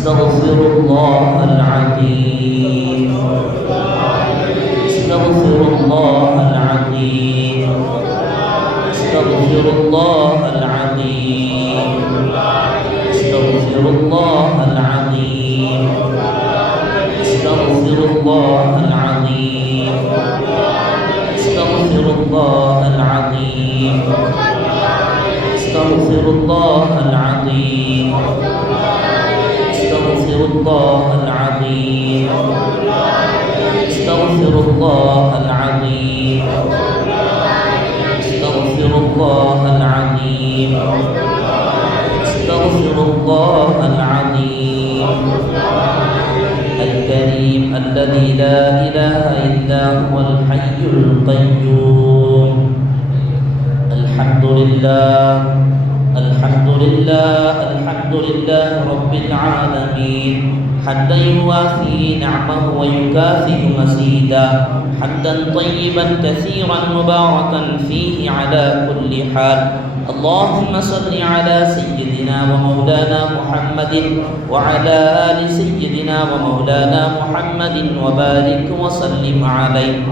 أستغفر الله العظيم أستغفر الله العظيم أستغفر الله العظيم أستغفر الله العظيم أستغفر الله العظيم أستغفر الله العظيم أستغفر الله العظيم أستغفر الله العظيم أستغفر الله العظيم أستغفر الله العظيم أستغفر الله العظيم الكريم الذي لا إله إلا هو الحي القيوم. الحمد لله الحمد لله الحمد لله رب العالمين، حمدا يوافي نعمه ويكافئ مزيدا، حمدا طيبا كثيرا مباركا فيه على كل حال. اللهم صل على سيدنا ومولانا محمد وعلى آل سيدنا ومولانا محمد وبارك وسلم عليه.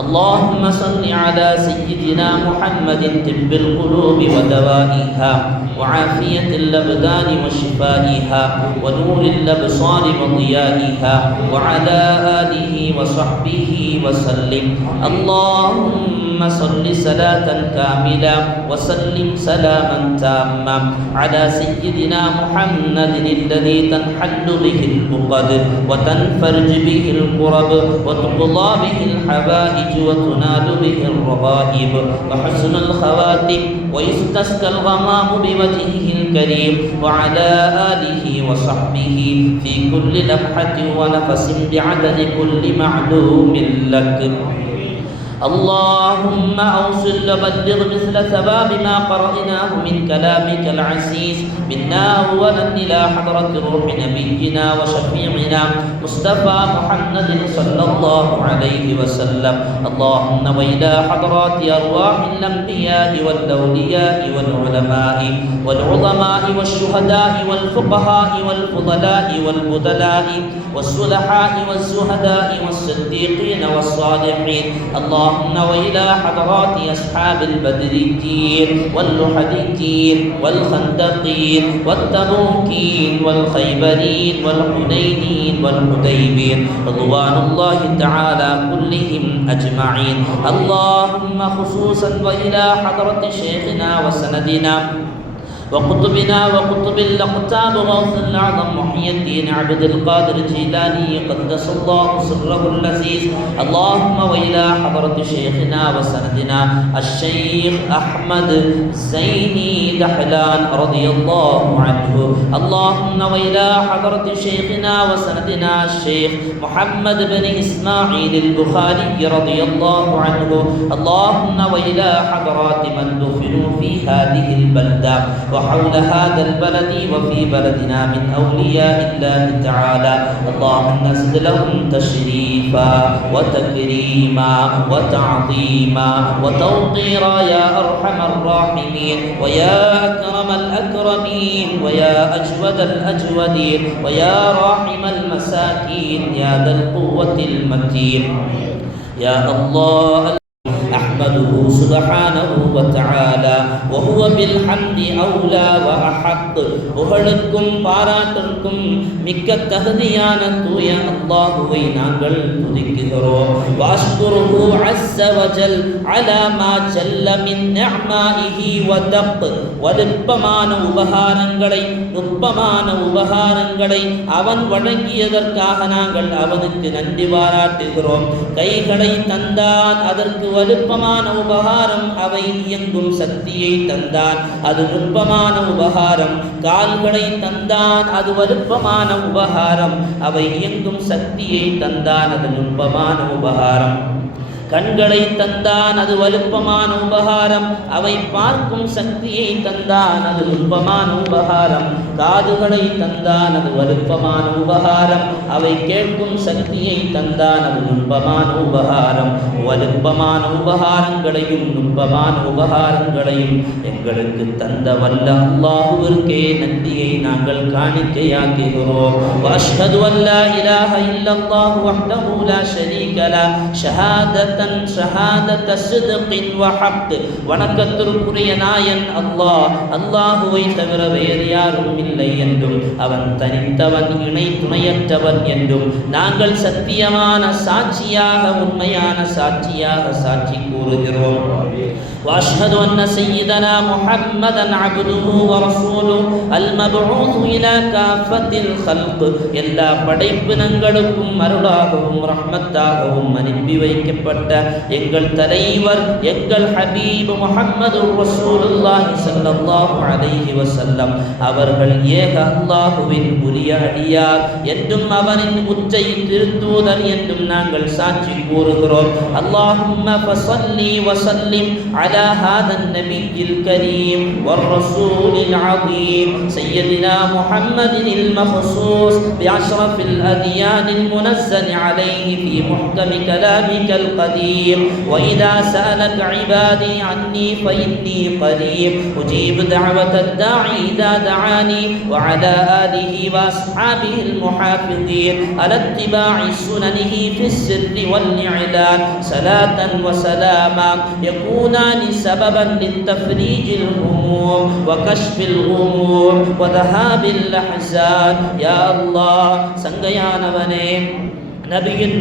اللهم صل على سيدنا محمد طب القلوب ودوائها وعافية الأبدان وشفائها ونور الأبصار وضيائها وعلى آله وصحبه وسلم. اللهم صل صلاة كاملة وسلم سلاما تاما على سيدنا محمد الذي تنحل به العقد وتنفرج به الكرب وتقضى به الحوائج وتنال به الرغائب وحسن الخواتم ويستسقى الغمام بوجهه الكريم وعلى آله وصحبه في كل لمحة ونفس بعدد كل معلوم لك. اللهم أوصل وبلغ مثل ثواب ما قرأناه من كلامك العزيز منا أولا إلى حضرة روح نبينا وشفيعنا مصطفى محمد صلى الله عليه وسلم. اللهم وإلى حضرات أرواح الأنبياء والأولياء والعلماء والعظماء والشهداء والفقهاء والفضلاء والبدلاء والصلحاء والزهداء والصديقين والصالحين. اللهم وإلى حضرات أصحاب البدريين واللحديين والخندقين والتبوكين والخيبرين والحنينين والحديبين رضوان الله تعالى كلهم أجمعين. اللهم خصوصا وإلى حضرة شيخنا وسندنا وقطبنا وقطب الأقطاب غوث الأعظم محي الدين عبد القادر الجيلاني قدس الله سره اللذيذ. اللهم وإلى حضرة شيخنا وسندنا الشيخ أحمد زيني دحلان رضي الله عنه. اللهم وإلى حضرة شيخنا وسندنا الشيخ محمد بن إسماعيل البخاري رضي الله عنه. اللهم وإلى حضرات من دفنوا في هذه البلدة وحول هذا البلد وفي بلدنا من أولياء الله تعالى. اللهم زد لهم تشريفا وتكريما وتعظيما وتوقيرا يا أرحم الراحمين ويا أكرم الأكرمين ويا أجود الأجودين ويا راحم المساكين يا ذا القوة المتين. يا الله أحمده سبحانه وتعالى وهو بالحمد أولى وأحق. புகழுக்கும் பாராட்டுக்கும் மிக்க தகுதியான தூய அல்லாஹுவை நாங்கள் துதிக்கிறோம். வாஷ்குருஹு அஸ்ஸ வஜல் அலா மா ஜல்ல மின் நிஅமாஇஹி வதப். வலுப்பமான உபகாரங்களை அவன் வழங்கியதற்காக நாங்கள் அவனுக்கு நன்றி பாராட்டுகிறோம். கைகளை தந்தான், அதற்கு வலுப்பமான உபகாரம். அவை இயங்கும் சக்தியை தந்தான், அது நுட்பமான உபகாரம். கால்களை தந்தான், அது வலுப்பமான உபகாரம். அவை இயங்கும் சக்தியை தந்தான், அது நுட்பமான உபகாரம். கண்களை தந்தான், அது வலுப்பமான உபகாரம். அவை பார்க்கும் சக்தியை தந்தான், அது நுட்பமான உபகாரம். காதுகளை தந்தான், அது வலுப்பமான உபகாரம். அவை கேட்கும் சக்தியை தந்தான், அது நுட்பமான உபகாரம். வலுப்பமான உபகாரங்களையும் நுட்பமான உபகாரங்களையும் எங்களுக்கு தந்த வல்ல அல்லாஹ்விற்கே நன்றியை நாங்கள் காணிக்கையாக்குகிறோம். வஅஷ்ஹது அல்லா இலாஹ இல்லல்லாஹு வஹ்தஹு லா ஷரீக லஹ் ஷஹாதத ஸித்கின் வ ஹக். வணக்கத்திற்குரிய நாயன் அல்லாஹுவை தவிர வேறு யாரும் இல்லை என்றும் அவன் தனித்தவன், இணை துணையற்றவன் என்றும் நாங்கள் சத்தியமான சாட்சியாக, உண்மையான சாட்சியாக சாட்சி கூறுகிறோம். وأشهد أن سيدنا محمدا عبده ورسوله المبعوث إلى كافة الخلق. எல்லா படைப்பினங்களுக்கும் அருளாகவும் ரஹ்மத்தாகவும் அனுப்பி வைக்கப்பட்ட எங்கள் தலைவர், எங்கள் ஹபீப் முஹம்மது ரசூலுல்லாஹி ஸல்லல்லாஹு அலைஹி வஸல்லம் அவர்கள் ஏக அல்லாஹுவின் உரிய அடியார் என்றும் அவனின் உச்சை திருத்தூதர் என்றும் நாங்கள் சாட்சி கூறுகிறோம். அல்லாஹும்ம ஃபஸல்லி வஸல்லிம் على هذا النبي الكريم والرسول العظيم سيدنا محمد المخصوص بأشرف الأديان المنزل عليه في محكم كلامك القديم. وإذا سألك عبادي عني فإني قريب أجيب دعوة الداعي إذا دعاني. وعلى آله وأصحابه المحافظين على اتباع سننه في السر والإعلان صلاة وسلاما يكونان سببا للتفريج الهموم وكشف الغموم وذهاب الأحزان. يا الله சங்கையானவனே, நபியின்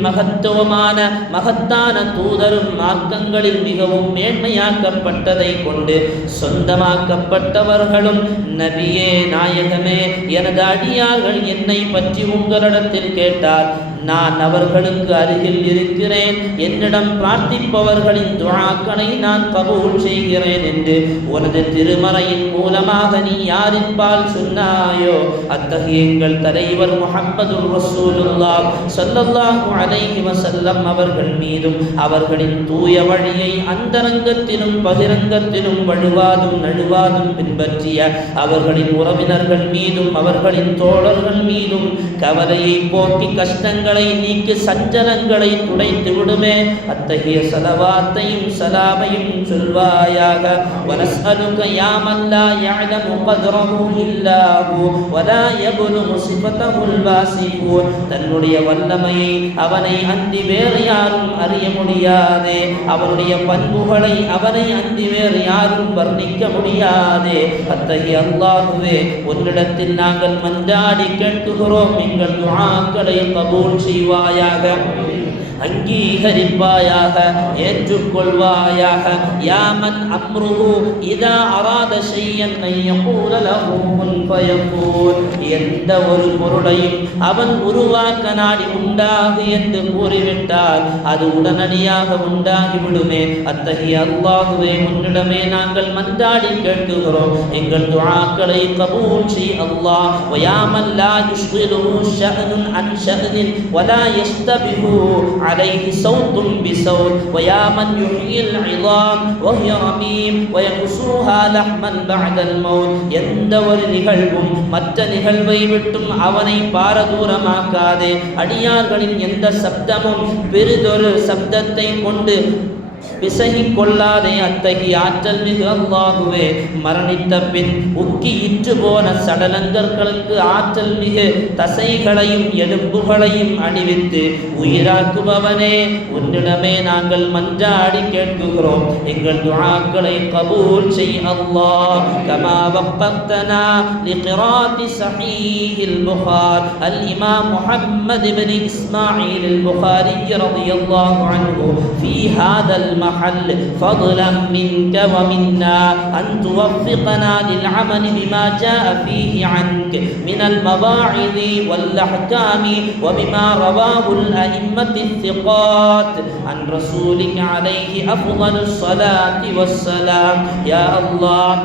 மகத்தான தூதரும் மார்க்கங்களில் மிகவும் மேன்மையாக்கப்பட்டதை கொண்டு சொந்தமாக்கப்பட்டவர்களும் நபியே நாயகமே, எனது அடியார்கள் என்னை பற்றி உங்களிடத்தில் கேட்டார், நான் அவர்களுக்கு அருகில் இருக்கிறேன், என்னிடம் பிரார்த்திப்பவர்களின் துஆக்களை நான் கபூல் செய்கிறேன் என்று உனது திருமறையின் மூலமாக நீ யாரின் பால் சொன்னாயோ அத்தகைய எங்கள் தலைவர் முஹம்மது ரசூலுல்லாஹ் ஸல்லல்லாஹு அலைஹி வஸல்லம் அவர்கள் மீதும் அவர்களின் தூய வழியை அந்தரங்கத்திலும் பகிரங்கத்திலும் வழுவாதும் நழுவாதும் பின்பற்றிய அவர்களின் உறவினர்கள் மீதும் அவர்களின் தோழர்கள் மீதும் கவலையை போக்கி கஷ்டங்களை நீக்கி சஞ்சலங்களை துடைத்து விடுமே அத்தகைய ஸலவாத்தையும் ஸலாமையும் சொல்வாயாக. வனஸ்அலுக யா மன் லா யஅலமு கத்ரஹு இல்லா ஹு வலா யப்லுகு சிஃபதஹுல் வாசிஃபூன். தன்னுடைய வல்லமையை அவனை அன்றி வேறு யாரும் அறிய முடியாதே, அவனுடைய பண்புகளை அவனை அன்றி வேறு யாரும் வர்ணிக்க முடியாதே. அத்தகைய அல்லாஹுவே, உன்னிடத்தில் நாங்கள் மன்றாடி கேட்கிறோம், எங்கள் துஆக்களை கபூல் செய்வாயாக, அங்கீகரிப்பாயாக, ஏற்றுக்கொள்வாயாக. யாமன் அம்ருஹு இதா அராத ஷையன் யகூல லஹு குன் ஃபயகூன். எந்த ஒரு பொருளையும் அவன் உருவாக்க நாடி உண்டாகு என்று கூறிவிட்டால் அது உடனடியாக உண்டாகிவிடுமே. அத்தகைய அல்லாஹுவே, உன்னிடமே நாங்கள் மன்றாடி கேட்கிறோம், எங்கள் துஆக்களை கபூல் செய் அல்லாஹ். வயாமன் லா யுஷ்கிலுஹு ஷஅனுன் அன் ஷஅனின் வலா யஸ்தபிஹு عليه صوت بصوت. ويا من يحيي العظام وهي رميم ويكسوها لحما بعد الموت. எந்த ஒரு நிகழ்வும் மற்ற நிகழ்வை விட்டும் அவனை பாரதூரமாக்காதே. அடியார்களின் எந்த சப்தமும் பெரிதொரு சப்தத்தை கொண்டு பிசகிக் கொள்ளாதே. அத்தகைய ஆற்றல் மிகு அல்லாஹுவே, மரணித்த பின் உக்கி இற்று போன சடலங்களுக்கு ஆற்றல் மிகு தசைகளையும் எலும்புகளையும் அணிவித்து உயிராக்குபவனே, உன்னிடமே நாங்கள் மன்றாடி கேட்கிறோம், எங்கள் துஆக்களை கபூல் செய் அல்லாஹ். கமா வஃபக்தனா லிகிராத்தி ஸஹீஹில் புகார் அல் இமாம் முஹம்மது இப்னு இஸ்மாயில் அல் புகாரி ரலியல்லாஹு அன்ஹு ஃபீ ஹாதல் محل فضلا منك ومنا أن توفقنا للعمل بما جاء فيه عنك من المواعظ والأحكام وبما رواه الأئمة الثقات عن رسولك عليه أفضل الصلاة والسلام. يا الله,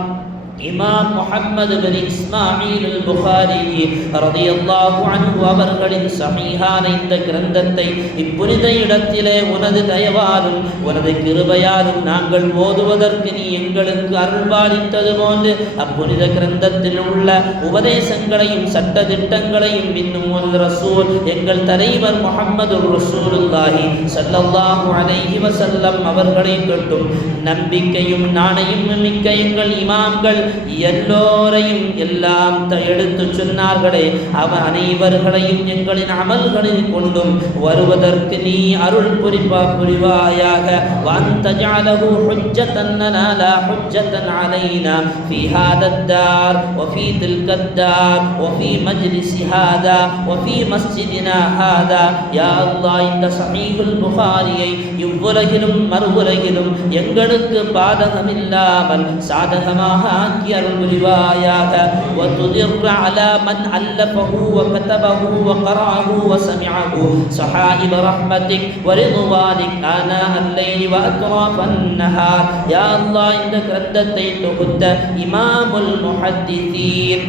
இமாம் முஹம்மது பின் இஸ்மாயில் அல் புகாரி ரலியல்லாஹு அன்ஹு அவர்களின் ஸஹீஹான இந்த கிரந்தத்தை இப்புனித இடத்திலே உனது தயவாலும் உனது கிருபையாலும் நாங்கள் ஓதுவதற்கு நீ எங்களுக்கு அருள்பாலித்தது போன்று அப்புனித கிரந்தத்தில் உள்ள உபதேசங்களையும் சட்ட திட்டங்களையும் இன்னும் ஒரு ரசூல் எங்கள் தலைவர் முஹம்மது ரசூலுல்லாஹி ஸல்லல்லாஹு அலைஹி வஸல்லம் அவர்களை தொட்டும் நம்பிக்கையும் நாணயம் மிக்க எங்கள் இமாம்கள் எல்லோரையும் எல்லாம் எடுத்து சொன்னார்களே அனைவர்களையும் எங்களின் அமல்களில் கொண்டும் வருவதற்கு நீ அருள் புரிவாயாக வந்தஜஅலஹு ஹுஜ்ஜத்தன் லனா லா ஹுஜ்ஜத்தன் அலைனா ஃபீ ஹாதா தார் வஃபீ தில்கத் தார் வஃபீ மஜ்லிஸி ஹாதா வஃபீ மஸ்ஜிதினா ஹாதா யா அல்லாஹ் இந்த ஸஹீஹுல் புகாரியை இவ்வுலகிலும் மறுவுலகிலும் எங்களுக்கு பாதகமில்லாமல் சாதகமாக அருள் புரிவாயாக وتضر على من ألفه وكتبه وقرأه وسمعه صحائب رحمتك ورضوانك آناء الليل وأطراف النهار يا الله இந்த கிரந்தத்தை தொகுத்த இமாமுல் முஹத்திஸீன்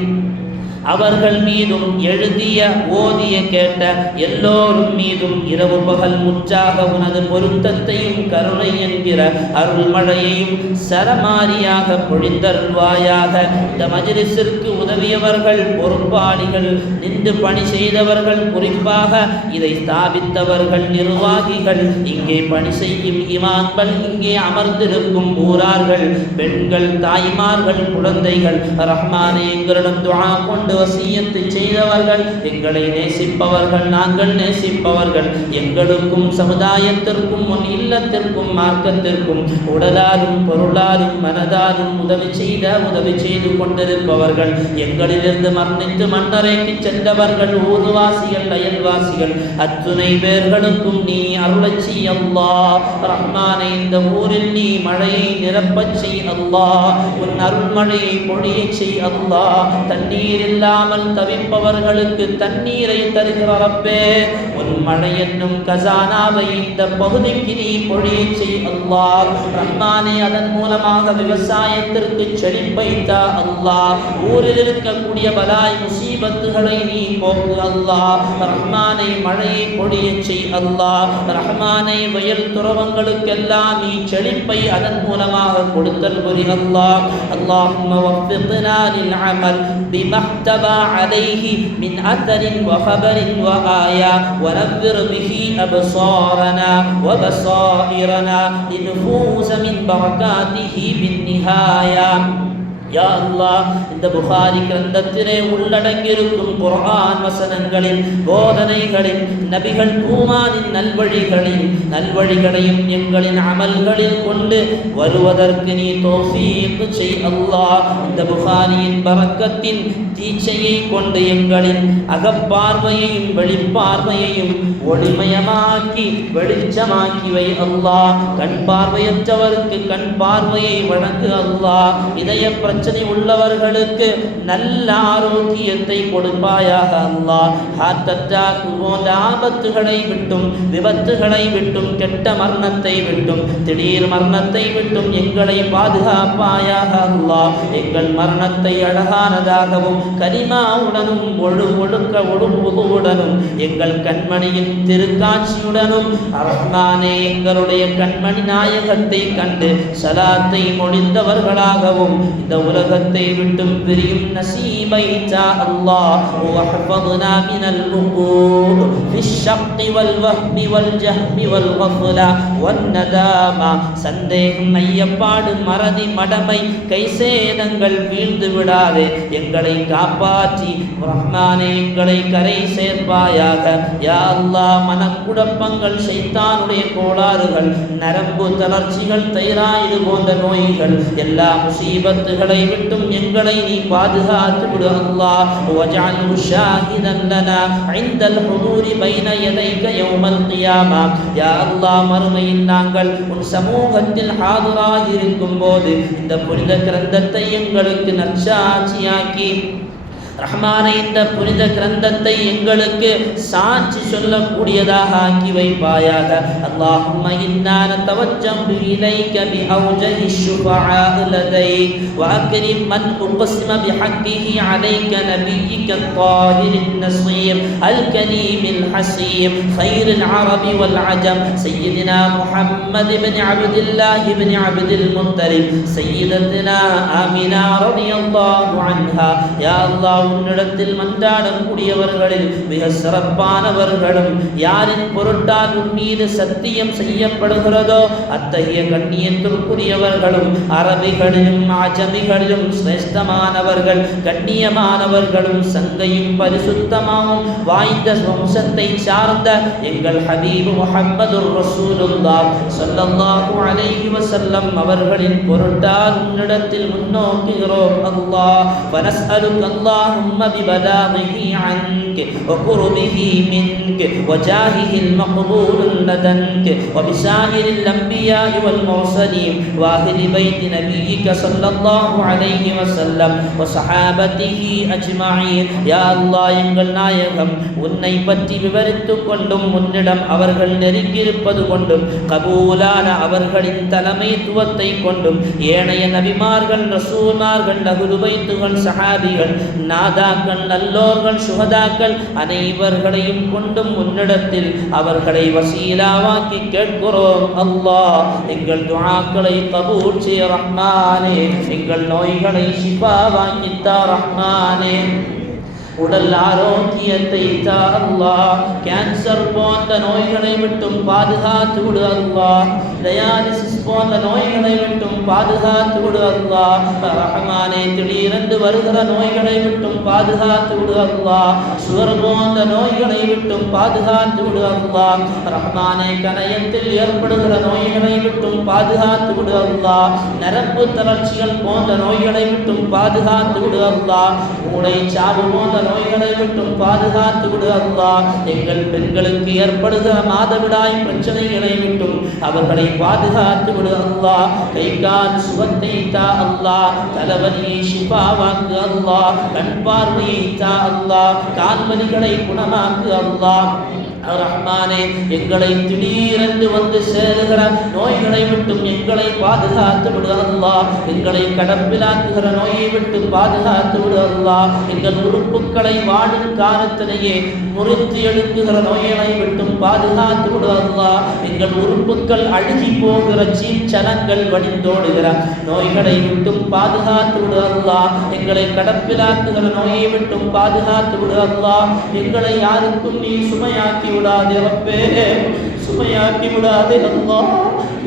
அவர்கள் மீதும் எழுதிய ஓதிய கேட்ட எல்லோரும் மீதும் இரவு பகல் முற்றாக உனது பொருத்தத்தையும் கருணை என்கிற அருள்மழையையும் சரமாரியாக பொழிந்தருள்வாயாக. இந்த மஜ்லிஸிற்கு உதவியவர்கள், பொறுப்பாளிகள், நின்று பணி செய்தவர்கள், குறிப்பாக இதை ஸ்தாபித்தவர்கள், நிர்வாகிகள், இங்கே பணி செய்யும் இமாம்கள், இங்கே அமர்ந்திருக்கும் ஊரார்கள், பெண்கள், தாய்மார்கள், குழந்தைகள், ரஹ்மானே எங்களிடம் துஆ கொண்டு வசியத்து செய்தவர்கள், எங்களை நேசிப்பவர்கள், நாங்கள் நேசிப்பவர்கள், எங்களுக்கும் சமுதாயத்திற்கும் உன் இல்லத்திற்கும் மார்க்கத்திற்கும் உடலாலும் பொருளாலும் மனதாலும் உதவி செய்து கொண்டிருப்பவர்கள், எங்களிலிருந்து மரணித்து மன்னரைக்கு சென்றவர்கள், ஊர்வாசிகள், அயல்வாசிகள், அத்துணை பேர்களுக்கும் நீ அருளச் செய் அல்லாஹ். ரஹ்மானே இந்த ஊரில் நீ மழையை நிரப்பச் செய் அல்லாஹ். உன் அருள்மழையை பொழியச் செய் அல்லாஹ். தண்ணீர் இல்லாமல் தவிப்பவர்களுக்கு தண்ணீரை தருகிற ரப்பே, உன் மழை என்னும் கசானாவை இந்த பகுதிக்கு நீ பொழியச் செய் அல்லாஹ். ரஹ்மானே அதன் மூலமாக விவசாயத்திற்கு செழிப்பை தா அல்லாஹ். ஊரில் இருக்கக்கூடிய பலாய் முசீபத்துகளை நீ போக்கு அல்லாஹ். ரஹ்மானே மழையை பொழியச் செய் அல்லாஹ். ரஹ்மானே வயல் துறவங்களுக்கெல்லாம் நீ செழிப்பை அதன் மூலமாக கொடுத்தல் புரி அல்லாஹ். அல்லாஹும்ம வஃபிக்னா லில் அமல் பிமா احتوى عليه من أثر وخبر وآية ونور به أبصارنا وبصائرنا لنفوز من بركاته بالنهاية. யா அல்லாஹ், இந்த புகாரி கிரந்தத்திலே உள்ளடங்கியிருக்கும் குர்ஆன் வசனங்களின் போதனைகளின் நபிகள் பூமானின் நல்வழிகளையும் எங்களின் அமல்களில் கொண்டு வருவதற்கு நீ தௌஃபீக் செய் அல்லாஹ். இந்த புகாரியின் பரக்கத்தின் தீட்சையை கொண்டு எங்களின் அகப்பார்வையையும் வெளிப்பார்வையையும் ஒளிமயமாக்கி வெளிச்சமாக்கி வை அல்லாஹ். கண் பார்வையற்றவருக்கு கண் பார்வையை வழங்கு அல்லாஹ். இதய பிரச்சனை உள்ளவர்களுக்கு நல்ல ஆரோக்கியத்தை கொடுப்பாயாக அல்லாஹ். ஹார்ட் அட்டாக் போன்ற ஆபத்துகளை விட்டும், விபத்துகளை விட்டும், கெட்ட மரணத்தை விட்டும், திடீர் மரணத்தை விட்டும் எங்களை பாதுகாப்பாயாக அல்லாஹ். எங்கள் மரணத்தை அழகானதாகவும் கலிமாவுடனும் ஒழுக்கவுடனும் எங்கள் கண்மணியின் திருக்காட்சியுடனும் ரஹ்மானே எங்களுடைய கண்மணி நாயகத்தை கண்டு சலாத்தை மொழிந்தவர்களாகவும் இந்த உலகத்தை விட்டும் பிரியும் நசீபை தா அல்லாஹ். வஹ்ஃபத்னா மினல் உகூர் ஃபிஷ்ஷக்தி வல் வஹ்மி வல் ஜஹ்மி வல் கஃலா வன் நதாமா. சந்தேகம், ஐயப்பாடு, மறதி, மடமை, கைசேதங்கள் வீழ்ந்து விடாதே எங்களை காப்பாற்றி ரஹ்மானே எங்களை கரை சேர்ப்பாயாக. யா அல்லாஹ், மனக்குழப்பங்கள், ஷைத்தானுடைய கோளாறுகள், நரம்பு தளர்ச்சிகள், தைராய்டு போன்ற நோய்கள், எல்லா முசீபத்துகளை விட்டும் எங்களை நீ பாதுகாத்து விடு அல்லாஹ். வஜஅல்ஹு ஷாஹிதன் லனா இன்தல் ஹுதூரி பைன யதைக யௌமல் கியாமா. யா அல்லாஹ், மறுமையில் நாங்கள் உன் சமூகத்தில் ஹாதிராகி இருக்கும் போது இந்த புனித கிரந்தத்தை எங்களுக்கு நற்சாட்சியாக்கி ரஹ்மானே இந்த புனித கிரந்தத்தை எங்களுக்கு சாட்சி சொல்லக்கூடியதாக ஆக்கி வைப்பாயாக. அல்லாஹும்ம இன்னா நதவஜ்ஜஹு இலைக பிஅவ்ஜஹி ஷுஃபஆ லதைக் வஅக்ரிம் மன் உக்ஸிம பிஹக்கிஹி அலைக நபிய்யிக الطاهر النصير الكريم الحسيب خير العرب والعجم سيدنا محمد بن عبد الله بن عبد المطلب سيدتنا آمنة رضي الله عنها. يا الله உன்னிடத்தில் மன்றாடக்கூடியவர்களில் மிக சிறப்பானவர்களும் யாரின் பொருட்டால் உன் மீது சத்தியம் செய்யப்படுகிறதோ அத்தகைய கண்ணியத்திற்குரியவர்களும் அரபிகளிலும் ஆஜமிகளிலும் சிரேஷ்டமானவர்கள் கண்ணியமானவர்களும் சங்கையும் பரிசுத்தமாகவும் வாய்ந்த வம்சத்தை சார்ந்த எங்கள் ஹபீபு முஹம்மதுர் ரசூலுல்லாஹ் ஸல்லல்லாஹு அலைஹி வஸல்லம் அவர்களின் பொருட்டால் உன்னிடத்தில் முன்னோக்குகிறோம். அல்லாஹ் வனஸ்அலுக اللهم ببلاغه عنك وقربه منك وجاهه المقبول لدنك وبسائر الأنبياء والمرسلين وأهل بيت نبيك صلى الله عليه وسلم وصحابته أجمعين. يا الله எங்கள் நாயகம் உன்னை பற்றி விவரித்துக் கொண்டும் உன்னிடம் அவர்கள் நெருங்கியிருப்பது கொண்டும் கபூலான அவர்களின் தலைமைத்துவத்தை கொண்டும் ஏனைய நபிமார்கள் ரசூல்மார்கள் அஹ்லு பைத்துகள் சஹாபிகள் நாதாக்கள் நல்லோர்கள் சுஹதாக்கள் அனைவர்களையும் கொண்டும் உன்னிடத்தில் அவர்களை வசீலாவாக்கி கேட்கிறோம். அல்லாஹ் எங்கள் துஆக்களை கபூல் செய்ய ரஹ்மானே, எங்கள் நோய்களை ஷிஃபாவாக்கி தா ரஹ்மானே, உடல் ஆரோக்கியத்தை தா அல்லாஹ், கேன்சர் போன்ற நோய்களை விட்டும் பாதுகாத்து விடு அல்லாஹ், டயாலிசிஸ் போன்ற நோய்களை விட்டும் பாதுகாத்து விடு அல்லாஹ் ரஹ்மானே, திடீரென்று வருகிற நோய்களை விட்டும் பாதுகாத்து விடு அல்லாஹ், சுகர் போன்ற நோய்களை விட்டும் பாதுகாத்து விடு அல்லாஹ் ரஹ்மானே, கணையத்தில் ஏற்படுகிற நோய்களை விட்டும் பாதுகாத்து விடு அல்லாஹ், நரம்பு தளர்ச்சிகள் போன்ற நோய்களை விட்டும் பாதுகாத்து விடு அல்லாஹ், மூளை சாவு போன்ற நோய்களை விட்டும் பாதுகாத்து விடு அல்லாஹ், எங்கள் பெண்களுக்கு ஏற்படுகிற மாதவிடாய் பிரச்சனைகளை விட்டும் அவர்களை பாதுகாத்து விடு அல்லாஹ், கை கால் சுகத்தை தா அல்லாஹ், தலைவலியை ஷிஃபாவாக்கு அல்லாஹ், கண் பார்வையை தா அல்லாஹ், கால்வலிகளை குணமாக்கு அல்லாஹ் ரஹ்மானே, எங்களை திடீரென்று வந்து சேருகிற நோய்களை விட்டும் எங்களை பாதுகாத்து விடு அல்லாஹ், எங்களை கடப்பிலாக்குகிற நோயை விட்டு பாதுகாத்து விடு அல்லாஹ், எங்கள் உறுப்புகளை வாடும் காலத்திலேயே முறித்து எடுக்குகிற நோய்களை விட்டும் பாதுகாத்து விடு அல்லாஹ், எங்கள் உறுப்புகள் அழுகி போகிற சீச்சலங்கள் வடிந்தோடுகிற நோய்களை விட்டும் பாதுகாத்து விடு அல்லாஹ், எங்களை கடப்பிலாக்குகிற நோயை விட்டும் பாதுகாத்து விடு அல்லாஹ், எங்களை யாருக்கும் நீ சுமையாக்கி விடாதே ரப்பே, சுமையாக்கி விடாதே அல்லாஹ்,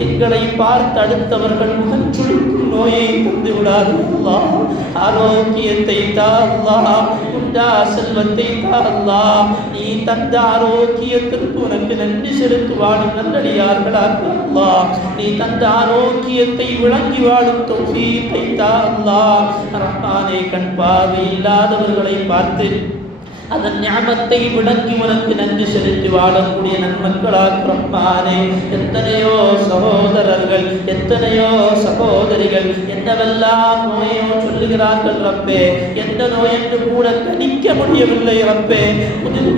எங்களை பார்த்து அடுத்தவர்கள் முகம் சுளிக்கும் நோயை தந்து விடாதே அல்லாஹ், ஆரோக்கியத்தை தா அல்லாஹ், உண்டா செல்வத்தை தா அல்லாஹ், நீ தந்த ஆரோக்கியத்திற்கு உனக்கு நன்றி செலுத்தி வாழும் நல்லடியார்களாக அல்லாஹ், நீ தந்த ஆரோக்கியத்தை விளங்கி வாழும் தௌஃபீகை தா அல்லாஹ் ரஹ்மானே, கண் பார்வை இல்லாதவர்களை பார்த்து அதன் ஞாபத்தை விளங்கி உனக்கு நன்றி செலுத்தி வாழக்கூடிய நன்மக்களாக ரஹ்மானே, எத்தனையோ சகோதரர்கள் எத்தனையோ சகோதரிகள் என்னவெல்லாம் நோயோ சொல்லுகிறார்கள் ரப்பே, எந்த நோய் என்று கூட கணிக்க முடியவில்லை ரப்பே,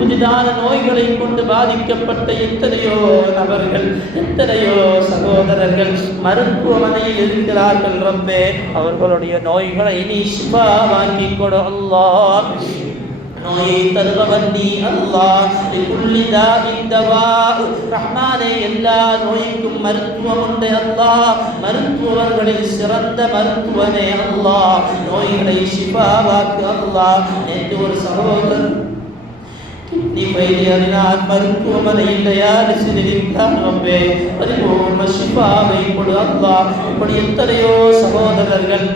புதிதான நோய்களை கொண்டு பாதிக்கப்பட்ட எத்தனையோ நபர்கள் எத்தனையோ சகோதரர்கள் மருத்துவமனையில் இருக்கிறார்கள் ரப்பே, அவர்களுடைய நோய்களை நீ ஷிஃபா வாங்கி கொடு அல்லாஹ், நோயை தருபவன் நீ அல்லாஹ், லிகுல்லி தாஇன் தவா ரஹ்மானே, எல்லா நோய்க்கும் மருத்துவம் உண்டு அல்லாஹ், மருத்துவர்களில் சிறந்த மருத்துவனே அல்லாஹ், நோய்களை ஷிஃபாவாக்கு அல்லாஹ். நேற்று ஒரு சகோதரர் கிட்னி ஃபெயிலியரினால் மருத்துவமனையில் டயாலிசிஸில் இருந்தார் ரப்பே, பரிபூர்ண ஷிஃபாவை கொடு அல்லாஹ். இப்படி எத்தனையோ சகோதரர்கள்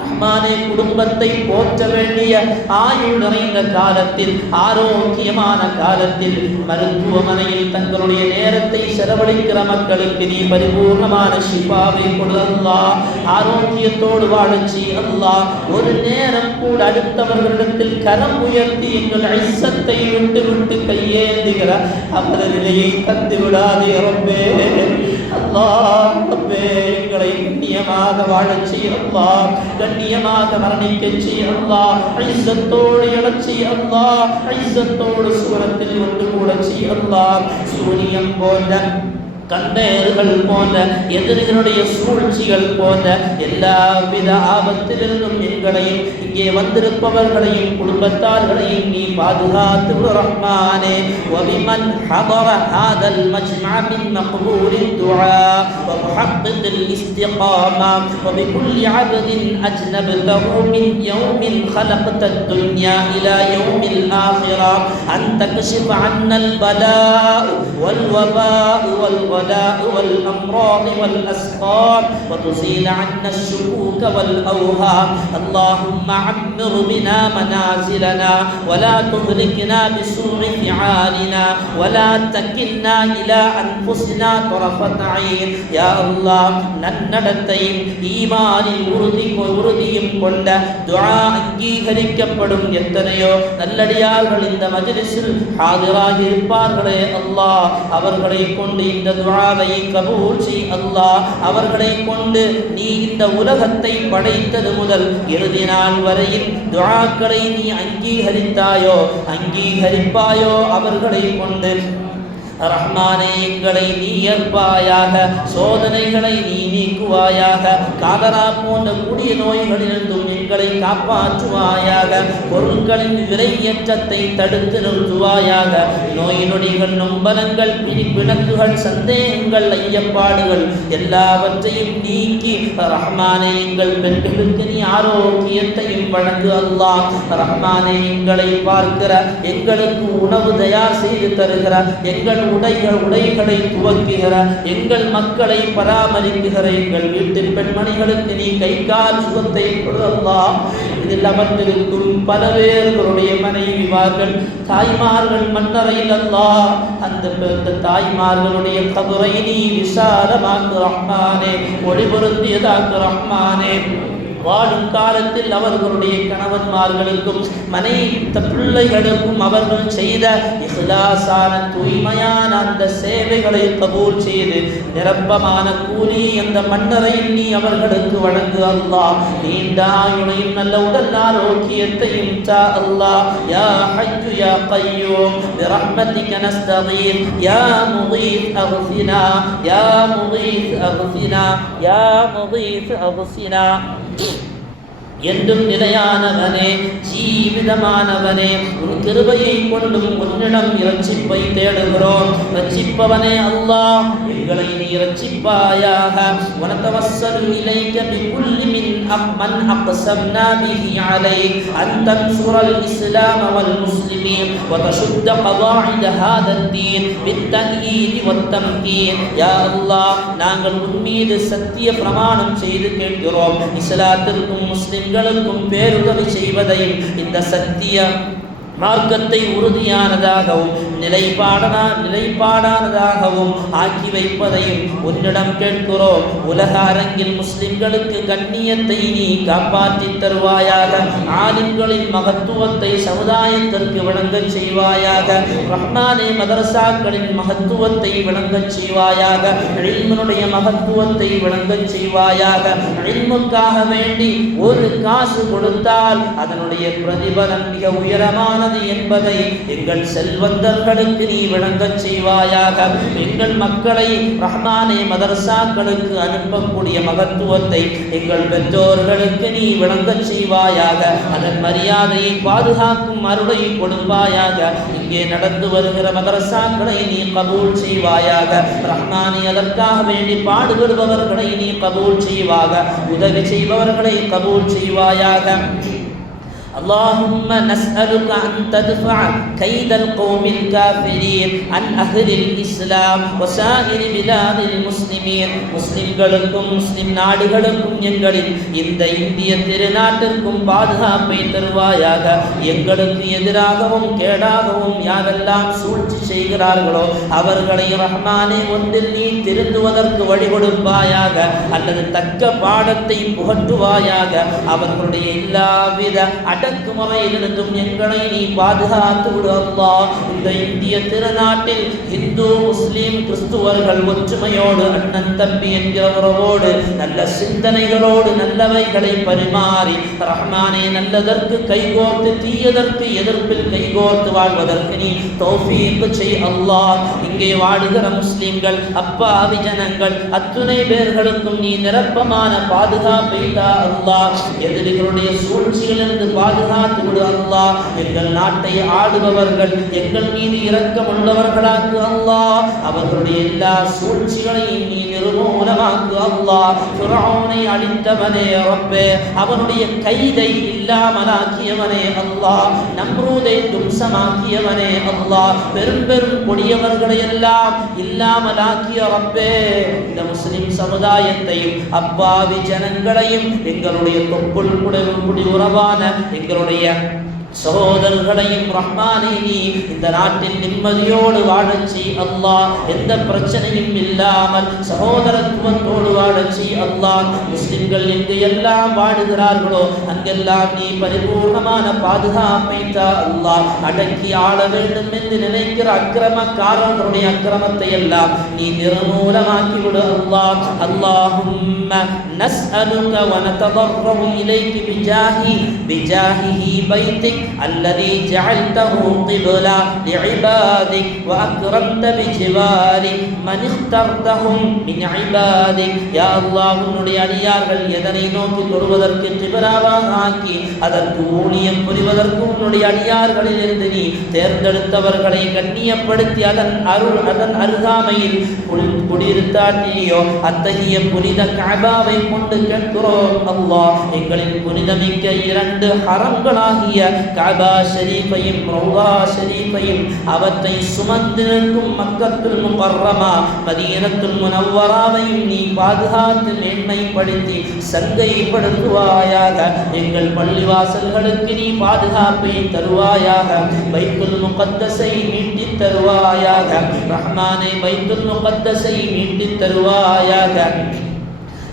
ரஹ்மானே, குடும்பத்தை போற்ற வேண்டிய ஆயுள் நிறைந்த காலத்தில் ஆரோக்கியமான காலத்தில் மருத்துவமனையில் தங்களுடைய நேரத்தை செலவழிக்கிற மக்களுக்கு நீ பரிபூர்ணமான ஷிஃபாவை கொடு அல்லாஹ், ஆரோக்கியத்தோடு வாழச்சி அல்லாஹ். ஒரு நேரம் கூட அடுத்தவர்களிடத்தில் கரம் உயர்த்தி எங்கள் ஐசத்தை விட்டு விட்டு கையேந்துகிற அவர நிலையை தந்து விடாதே ரப்பே, அல்லாஹ் எங்களை கண்ணியமாக வாழச் செய் அல்லாஹ், கண்ணியமாக மரணிக்கச் செய் அல்லாஹ், இஸ்ஸத்தோடு எழச் செய் அல்லாஹ், இஸ்ஸத்தோடு சுவனத்தில் ஒன்று கூடச் செய் அல்லாஹ். சூரியன் போன்ற கண்டேர்கள் போன்ற எதிரிகளுடைய சூழ்ச்சிகள் போன்ற எல்லாவித ஆபத்திலிருந்தும் எங்களையும் இங்கே வந்திருப்பவர்களையும் குடும்பத்தார்களையும் நீ பாதுகாத்து ரஹ்மானே. وبمن حضر هذا المجمع من مقبول الدعاء ومحقق الاستقامة وبكل عبد أجنبته من يوم خلقت الدنيا إلى يوم الآخرة أن تكشف عنا البلاء والوباء والغلاء والأمراض والأسقام وتزيل عنا الشكوك والأوهام. اللهم عمر بنا منازلنا ولا تهلكنا بسوء فعالنا ولا تكلنا إلى أنفسنا طرفة عين. يا الله நன்னடத்தையும் ஈமானில் உறுதியும் கொண்ட துஆ அங்கீகரிக்கப்படும் எத்தனையோ நல்லடியார்கள் இந்த மஜ்லிஸில் ஹாதிராகி இருப்பார்களே அல்லாஹ், அவர்களை கொண்டு இந்த துஆவை கபூல் செய் அல்லாஹ். அவர்களை கொண்டு நீ இந்த உலகத்தை படைத்தது முதல் இறுதி நாள் வரையில் துஆக்களை நீ அங்கீகரிப்பாயோ அவர்களை கொண்டு ரஹ்மானே எங்களை நீ ஏற்பாயாக, சோதனைகளை நீ நீக்குவாயாக, காதரா போன்ற கூடிய நோய்களிலிருந்தும் எங்களை காப்பாற்றுவாயாக, பொருட்களின் விலையேற்றத்தை தடுத்து நிறுத்துவாயாக, நோய் நொடிகள் நொம்பலங்கள் பிணக்குகள் சந்தேகங்கள் ஐயப்பாடுகள் எல்லாவற்றையும் நீக்கி ரஹ்மானே எங்கள் பெண்களுக்கு நீ ஆரோக்கியத்தையும் வழங்கு அல்லாஹ். ரஹ்மானே எங்களை பார்க்கிற, எங்களுக்கு உணவு தயார் செய்து தருகிற, எங்கள் உடைகளை துவக்குகிற, எங்கள் மக்களை பராமரிக்குகிற எங்கள் வீட்டில் பெண்மணிகளுக்கு நீ கை கால் சுகத்தை கொடுக்கலாம். இதில் அமர்ந்திருக்கும் பல பேர்களுடைய மனைவிமார்கள் தாய்மார்கள் மன்னரையில் அல்லாஹ் அந்த தாய்மார்களுடைய கபரை நீ விசாலமாக்கு ரஹ்மானே, ஒளிபொருந்தியதாக்கு ரஹ்மானே. வாழும் காலத்தில் அவர்களுடைய கணவன்மார்களுக்கும் மனைவி பிள்ளைகளுக்கும் அவர்கள் செய்த இஹ்லாஸான தூய்மையான அந்த சேவைகளை கபூல் செய்து நிரப்பமான கூலி அந்த மன்னரையில் நீ அவர்களுக்கு வழங்கு அல்லாஹ். நீண்டாயுனையும் நல்ல உடல் ஆரோக்கியத்தையும் தா அல்லாஹ். யா ஹய்யு யா கய்யூம் பிரஹ்மதிக நஸ்தகீஸ் யா முகீத் அக்ஃபினா யா முகீத் அக்ஃபினா யா முகீத் அக்ஃபினா. என்றும் நிலையானவனே, ஜீவிதமானவனே, உன் கிருபையை கொண்டும் உன்னிடம் இரட்சிப்பை தேடுகிறோம். இரட்சிப்பவனே அல்லாஹ், எங்களை நீ இரட்சிப்பாயாக. வனதவஸ்ஸலு இலைக பிகுல்லி மன் அக்ஸம்னா பிஹி அலைக் அன் தன்சுரல் இஸ்லாம் வல் முஸ்லிமீன் வதஷுத்த கவாயித ஹாதா தீன் பித்தஈன் வத்தம்கீன். யா அல்லாஹ், நாங்கள் உன் மீது சத்திய பிரமாணம் செய்து கேட்கிறோம், இஸ்லாத்திற்கும் முஸ்லிம்களுக்கும் பேருதவி செய்வதையும் இந்த சத்திய மார்க்கத்தை உறுதியானதாகவும் நிலைப்பாடானதாகவும் ஆக்கி வைப்பதையும் உன்னிடம் கேட்கிறோம். உலக அரங்கில் முஸ்லிம்களுக்கு கண்ணியத்தை நீ காப்பாற்றி தருவாயாக. ஆலிம்களின் மகத்துவத்தை சமுதாயத்திற்கு விளங்கச் செய்வாயாக. ரஹ்மானே, மதரசாக்களின் மகத்துவத்தை விளங்கச் செய்வாயாக. இல்முனுடைய மகத்துவத்தை விளங்கச் செய்வாயாக. இல்முக்காக வேண்டி ஒரு காசு கொடுத்தால் அதனுடைய பிரதிபலன் மிக உயரமான என்பதை எங்கள் செல்வந்தர்களுக்கு நீ விளங்கச் செய்வாயாக. எங்கள் மக்களை ரஹ்மானே மதரசாக்களுக்கு அனுப்பக்கூடிய மகத்துவத்தை எங்கள் பெற்றோர்களுக்கு நீ விளங்கச் செய்வாயாக. அதன் மரியாதையை பாதுகாக்கும் அருளை கொடுப்பாயாக. இங்கே நடந்து வருகிற மதரசாக்களை நீ கபூல் செய்வாயாக. ரஹ்மானே, அதற்காக வேண்டி பாடுபடுபவர்களை நீ கபூல் செய்வாக. உதவி செய்பவர்களை கபூல் செய்வாயாக. اللهم نسألك أن تدفع كيد القوم الكافرين عن أهل الإسلام وسائر بلاد المسلمين. முஸ்லிம்களுக்கும் முஸ்லிம் நாடுகளுக்கும் எங்களின் இந்த இந்திய திருநாட்டிற்கும் பாதுகாப்பை தருவாயாக. எங்களுக்கு எதிராகவும் கேடாகவும் யாரெல்லாம் சூழ்ச்சி செய்கிறார்களோ அவர்களை ரஹ்மானே ஒன்றில் நீ திருந்துவதற்கு வழி கொடுப்பாயாக, அல்லது தக்க பாடத்தை புகட்டுவாயாக. அவர்களுடைய எல்லாவித அடக்குமுறையிலிருந்தும் எங்களை நீ பாதுகாத்து விடு அல்லாஹ். இந்த இந்திய திருநாட்டில் இந்து முஸ்லிம் கிறிஸ்துவர்கள் ஒற்றுமையோடு அண்ணன் தம்பி என்கிற உறவோடு நல்ல சிந்தனைகளோடு நல்லவைகளை பரிமாறி ரஹ்மானே நல்லதற்கு கைகோர்த்து தீயதற்கு எதிர்ப்பில் கைகோர்த்து வாழ்வதற்கு நீ தௌஃபீக் செய் அல்லாஹ். இங்கே வாழுகிற முஸ்லிம்கள் அப்பாவி ஜனங்கள் அத்துணை பேர்களுக்கும் நீ நிரப்பமான பாதுகாப்பை தா அல்லாஹ். எதிரிகளுடைய சூழ்ச்சியிலிருந்து பாதுகாத்து விடு அல்லாஹ். எங்கள் நாட்டை ஆளுபவர்கள் எங்கள் மீது இரக்கம் உள்ளவர்களாக்கு அல்லாஹ். அவர்களுடைய எல்லா சூழ்ச்சிகளையும் நீ நிர்மூலமாக்கு அல்லாஹ். ஃபிரௌனை அழித்தவனே ரப்பே, அவனுடைய கைதை இல்லாமலாக்கியவனே அல்லாஹ். நம்ரூதை தும்சமாக்கியவனே அல்லாஹ். பெரும் பெரும் கொடியவர்களை எல்லாம் இல்லாமலாக்கிய ரப்பே, இந்த முஸ்லிம் சமுதாயத்தையும் அப்பாவி ஜனங்களையும் எங்களுடைய தொப்புள் குடி உறவான எங்களுடைய சகோதரர்களையும் ரஹ்மானே நீ இந்த நாட்டில் நிம்மதியோடு வாழச்சி அல்லாஹ். எந்த பிரச்சனையும் இல்லாமல் சகோதரத்துவத்தோடு வாழச்சி அல்லாஹ். முஸ்லிம்கள் எங்கு எல்லாம் வாழுகிறார்களோ அங்கெல்லாம் நீ பரிபூர்ணமான பாதுகாப்பை தா அல்லாஹ். அடக்கி ஆள வேண்டும் என்று நினைக்கிற அக்கிரமக்காரர்களுடைய அக்கிரமத்தை எல்லாம் நீ நிர்மூலமாக்கி விடு அல்லாஹ். அல்லாஹும்ம நஸ்அலுக வ நததர்ரு இலைகி பிஜாஹிஹி பைத்திக் الذي جعلته قبلة لعبادك وأكرمت بجوارك من اخترتهم من عبادك. يا الله உன்னுடைய அடியார்கள் எதனை நோக்கி தொழுவதற்கு கிபிலாவாக ஆக்கி அதற்கு ஊழியம் புரிவதற்கு உன்னுடைய அடியார்களில் இருந்து நீ தேர்ந்தெடுத்தவர்களை கண்ணியப்படுத்தி அதன் அருகாமையில் குடியிருத்தாட்டியோ அத்தகைய புனித கஅபாவை கொண்டு கேட்கிறோம் அல்லாஹ். எங்களின் புனிதமிக்க 2 ஹரம்களாகிய கஅபா ஷரீஃபையும் ரௌதா ஷரீஃபையும் அவற்றை சுமந்து நிற்கும் மக்கத்துல் முகர்ரமா மதீனத்துல் முனவ்வராவையும் நீ பாதுகாத்து மேன்மைப்படுத்தி சங்கைப்படுத்துவாயாக. எங்கள் பள்ளிவாசல்களுக்கு நீ பாதுகாப்பை தருவாயாக. பைத்துல் முகத்தஸை மீட்டித் தருவாயாக ரஹ்மானே. பைத்துல் முகத்தஸை மீட்டித் தருவாயாக.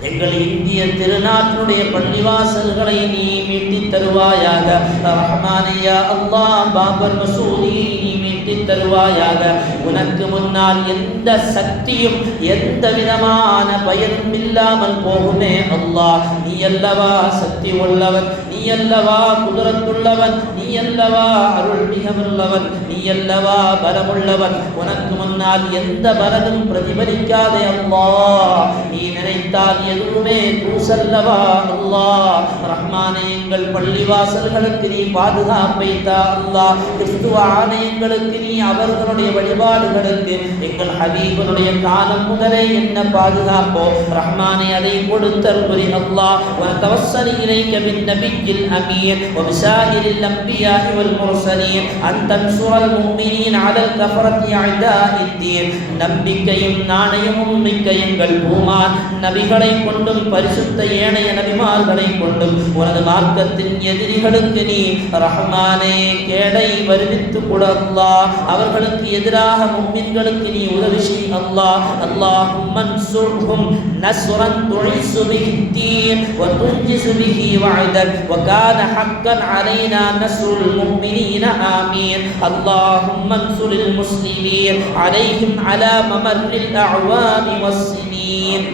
எங்கள் இந்திய திருநாட்டினுடைய பள்ளிவாசல்களை நீ மீட்டித் தருவாயாக ரஹ்மானே. யா அல்லாஹ் பாபர் மசூதியை நீ மீட்டித் தருவாயாக. உனக்கு முன்னால் எந்த சக்தியும் எந்த விதமான பயனும் இல்லாமல் போகுமே அல்லாஹ். நீ அல்லவா சக்தி உள்ளவன், நீ அல்லவா குதிரத்துள்ளவன், நீ அல்லவா அருள் மிகவுள்ளவன், நீ அல்லவா பலமுள்ளவன். உனக்கு முன்னால் எந்த பலனும் பிரதிபலிக்காதே அல்லாஹ். நீ நினைத்தால் எதுவுமே தூசல்லவா அல்லாஹ். ரஹ்மானே, எங்கள் பள்ளிவாசல்களுக்கு நீ பாதுகாப்பை தா அல்லாஹ். கிறிஸ்துவ ஆலயங்களுக்கு நீ அவர்களுடைய வழிபாடுகளுக்கு எங்கள் ஹபீபனுடைய காலம் முதலே என்ன பாதுகாப்போ ரஹ்மானே அதை கொடுத்தல் புரி அல்லாஹ். வதவஸ்ஸல் இலைக பின் நபியில் அமீன் வபிசாயிரில் அன்பியாஇ வல் முர்சலீன் அன் தன்சுரல் முஃமினீன் அலல் கஃபரத்தி அஅதாஇத்தீன். நம்பிக்கையும் நாணயமும் மிக்க எங்கள் பூமான் நபிகளை கொண்டும் பரிசுத்த ஏனைய நபிமார்களை கொண்டும் உனது மார்க்கத்தின் எதிரிகளுக்கு நீ ரஹ்மானே கேடை வருவித்து கொடு அல்லாஹ். அவர்களுக்கு எதிராக முஃமின்களுக்கு நீ உதவி செய் அல்லாஹ். அல்லாஹும்ம அன்சுர்ஹும் நஸ்ரன் துஇஸ்ஸு பிஹித்தீன் வ துன்ஜிஸு பிஹி வஅதக் வ கான ஹக்கன் அலைனா நஸ்ருல் முஃமினீன ஆமீன். அல்லாஹும்ம அன்சுரில் முஸ்லிமீன் அலைஹிம் அலா மமர்ரில் அஅவாமி வஸ்ஸினீன்.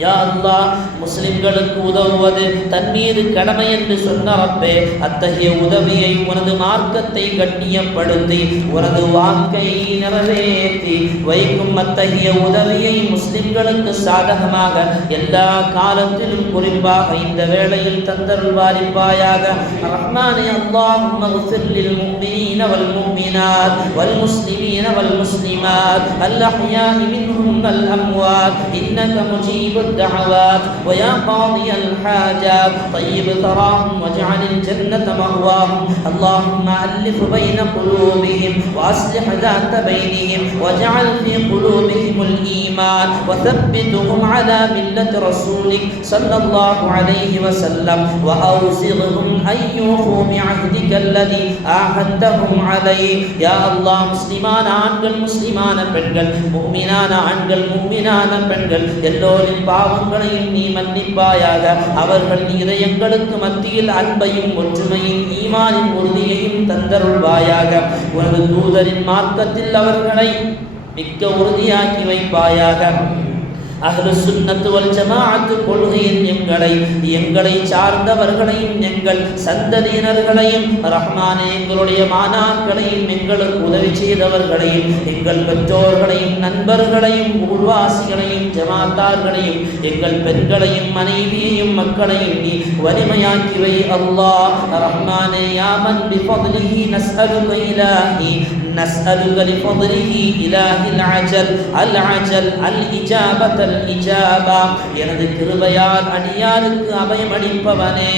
யா அல்லாஹ், முஸ்லிம்களுக்கு உதவுவது தன் மீது கடமை என்று சொன்ன ரப்பே, அத்தகைய உதவியை உனது மார்க்கத்தை கண்ணியப்படுத்தி உனது வாக்கை நிறைவேற்றி வைக்கும் அத்தகைய உதவியை முஸ்லிம்களுக்கு சாதகமாக எல்லா காலத்திலும் குறிப்பாக இந்த வேளையில் தந்தருள்வாரிப்பாயாக. ரஹ்மானே, அல்லாஹும்ம இக்ஃபிர் லில் முஃமினீன வல் முஃமினாத் வல் முஸ்லிமீன வல் முஸ்லிமாத் அல் அஹ்யாஇ மின்ஹும் வல் அம்வாத் இன்னக முஜீபு الدعوات ويا قاضي الحاجات طيب ثراهم واجعل الجنة مأواهم. اللهم ألف بين قلوبهم وأصلح ذات بينهم واجعل في قلوبهم الإيمان وثبتهم على ملة رسولك صلى الله عليه وسلم وأوزغهم أن يوفوا بعهدك الذي عاهدتهم عليه. يا الله, முஸ்லிமான ஆண்கள் முஸ்லிமான பெண்கள் முஃமினான ஆண்கள் முஃமினான பெண்கள் எல்லோரின் பாவங்களையும் நீ மன்னிப்பாயாக. அவர்கள் இதயங்களுக்கு மத்தியில் அன்பையும் ஒற்றுமையும் ஈமானின் உறுதியையும் தந்தருள்வாயாக. உனது தூதரின் மார்க்கத்தில் அவர்களை மிக்க உறுதியாக்கி வைப்பாயாக. அஹ்லு சுன்னத்து வல் ஜமாஅத் கொள்கையில் எங்களை சார்ந்தவர்களையும் எங்கள் சந்ததியினர்களையும் ரஹ்மானே எங்களுடைய மாணாக்களையும் எங்களுக்கு உதவி செய்தவர்களையும் எங்கள் பெற்றோர்களையும் நண்பர்களையும் ஊர்வாசிகளையும் ஜமாத்தார்களையும் எங்கள் பெண்களையும் மனைவியையும் மக்களையும் நீ வலிமையாக்கி வை அல்லாஹ். ரஹ்மானே யா மன் பிஃضலிஹி நஸ்அலுக இலாஹி نسألك لفضله إله العجل الإجابة الإجابة எனது கிருபையால் அடியாருக்கு அபயமளிப்பவனே,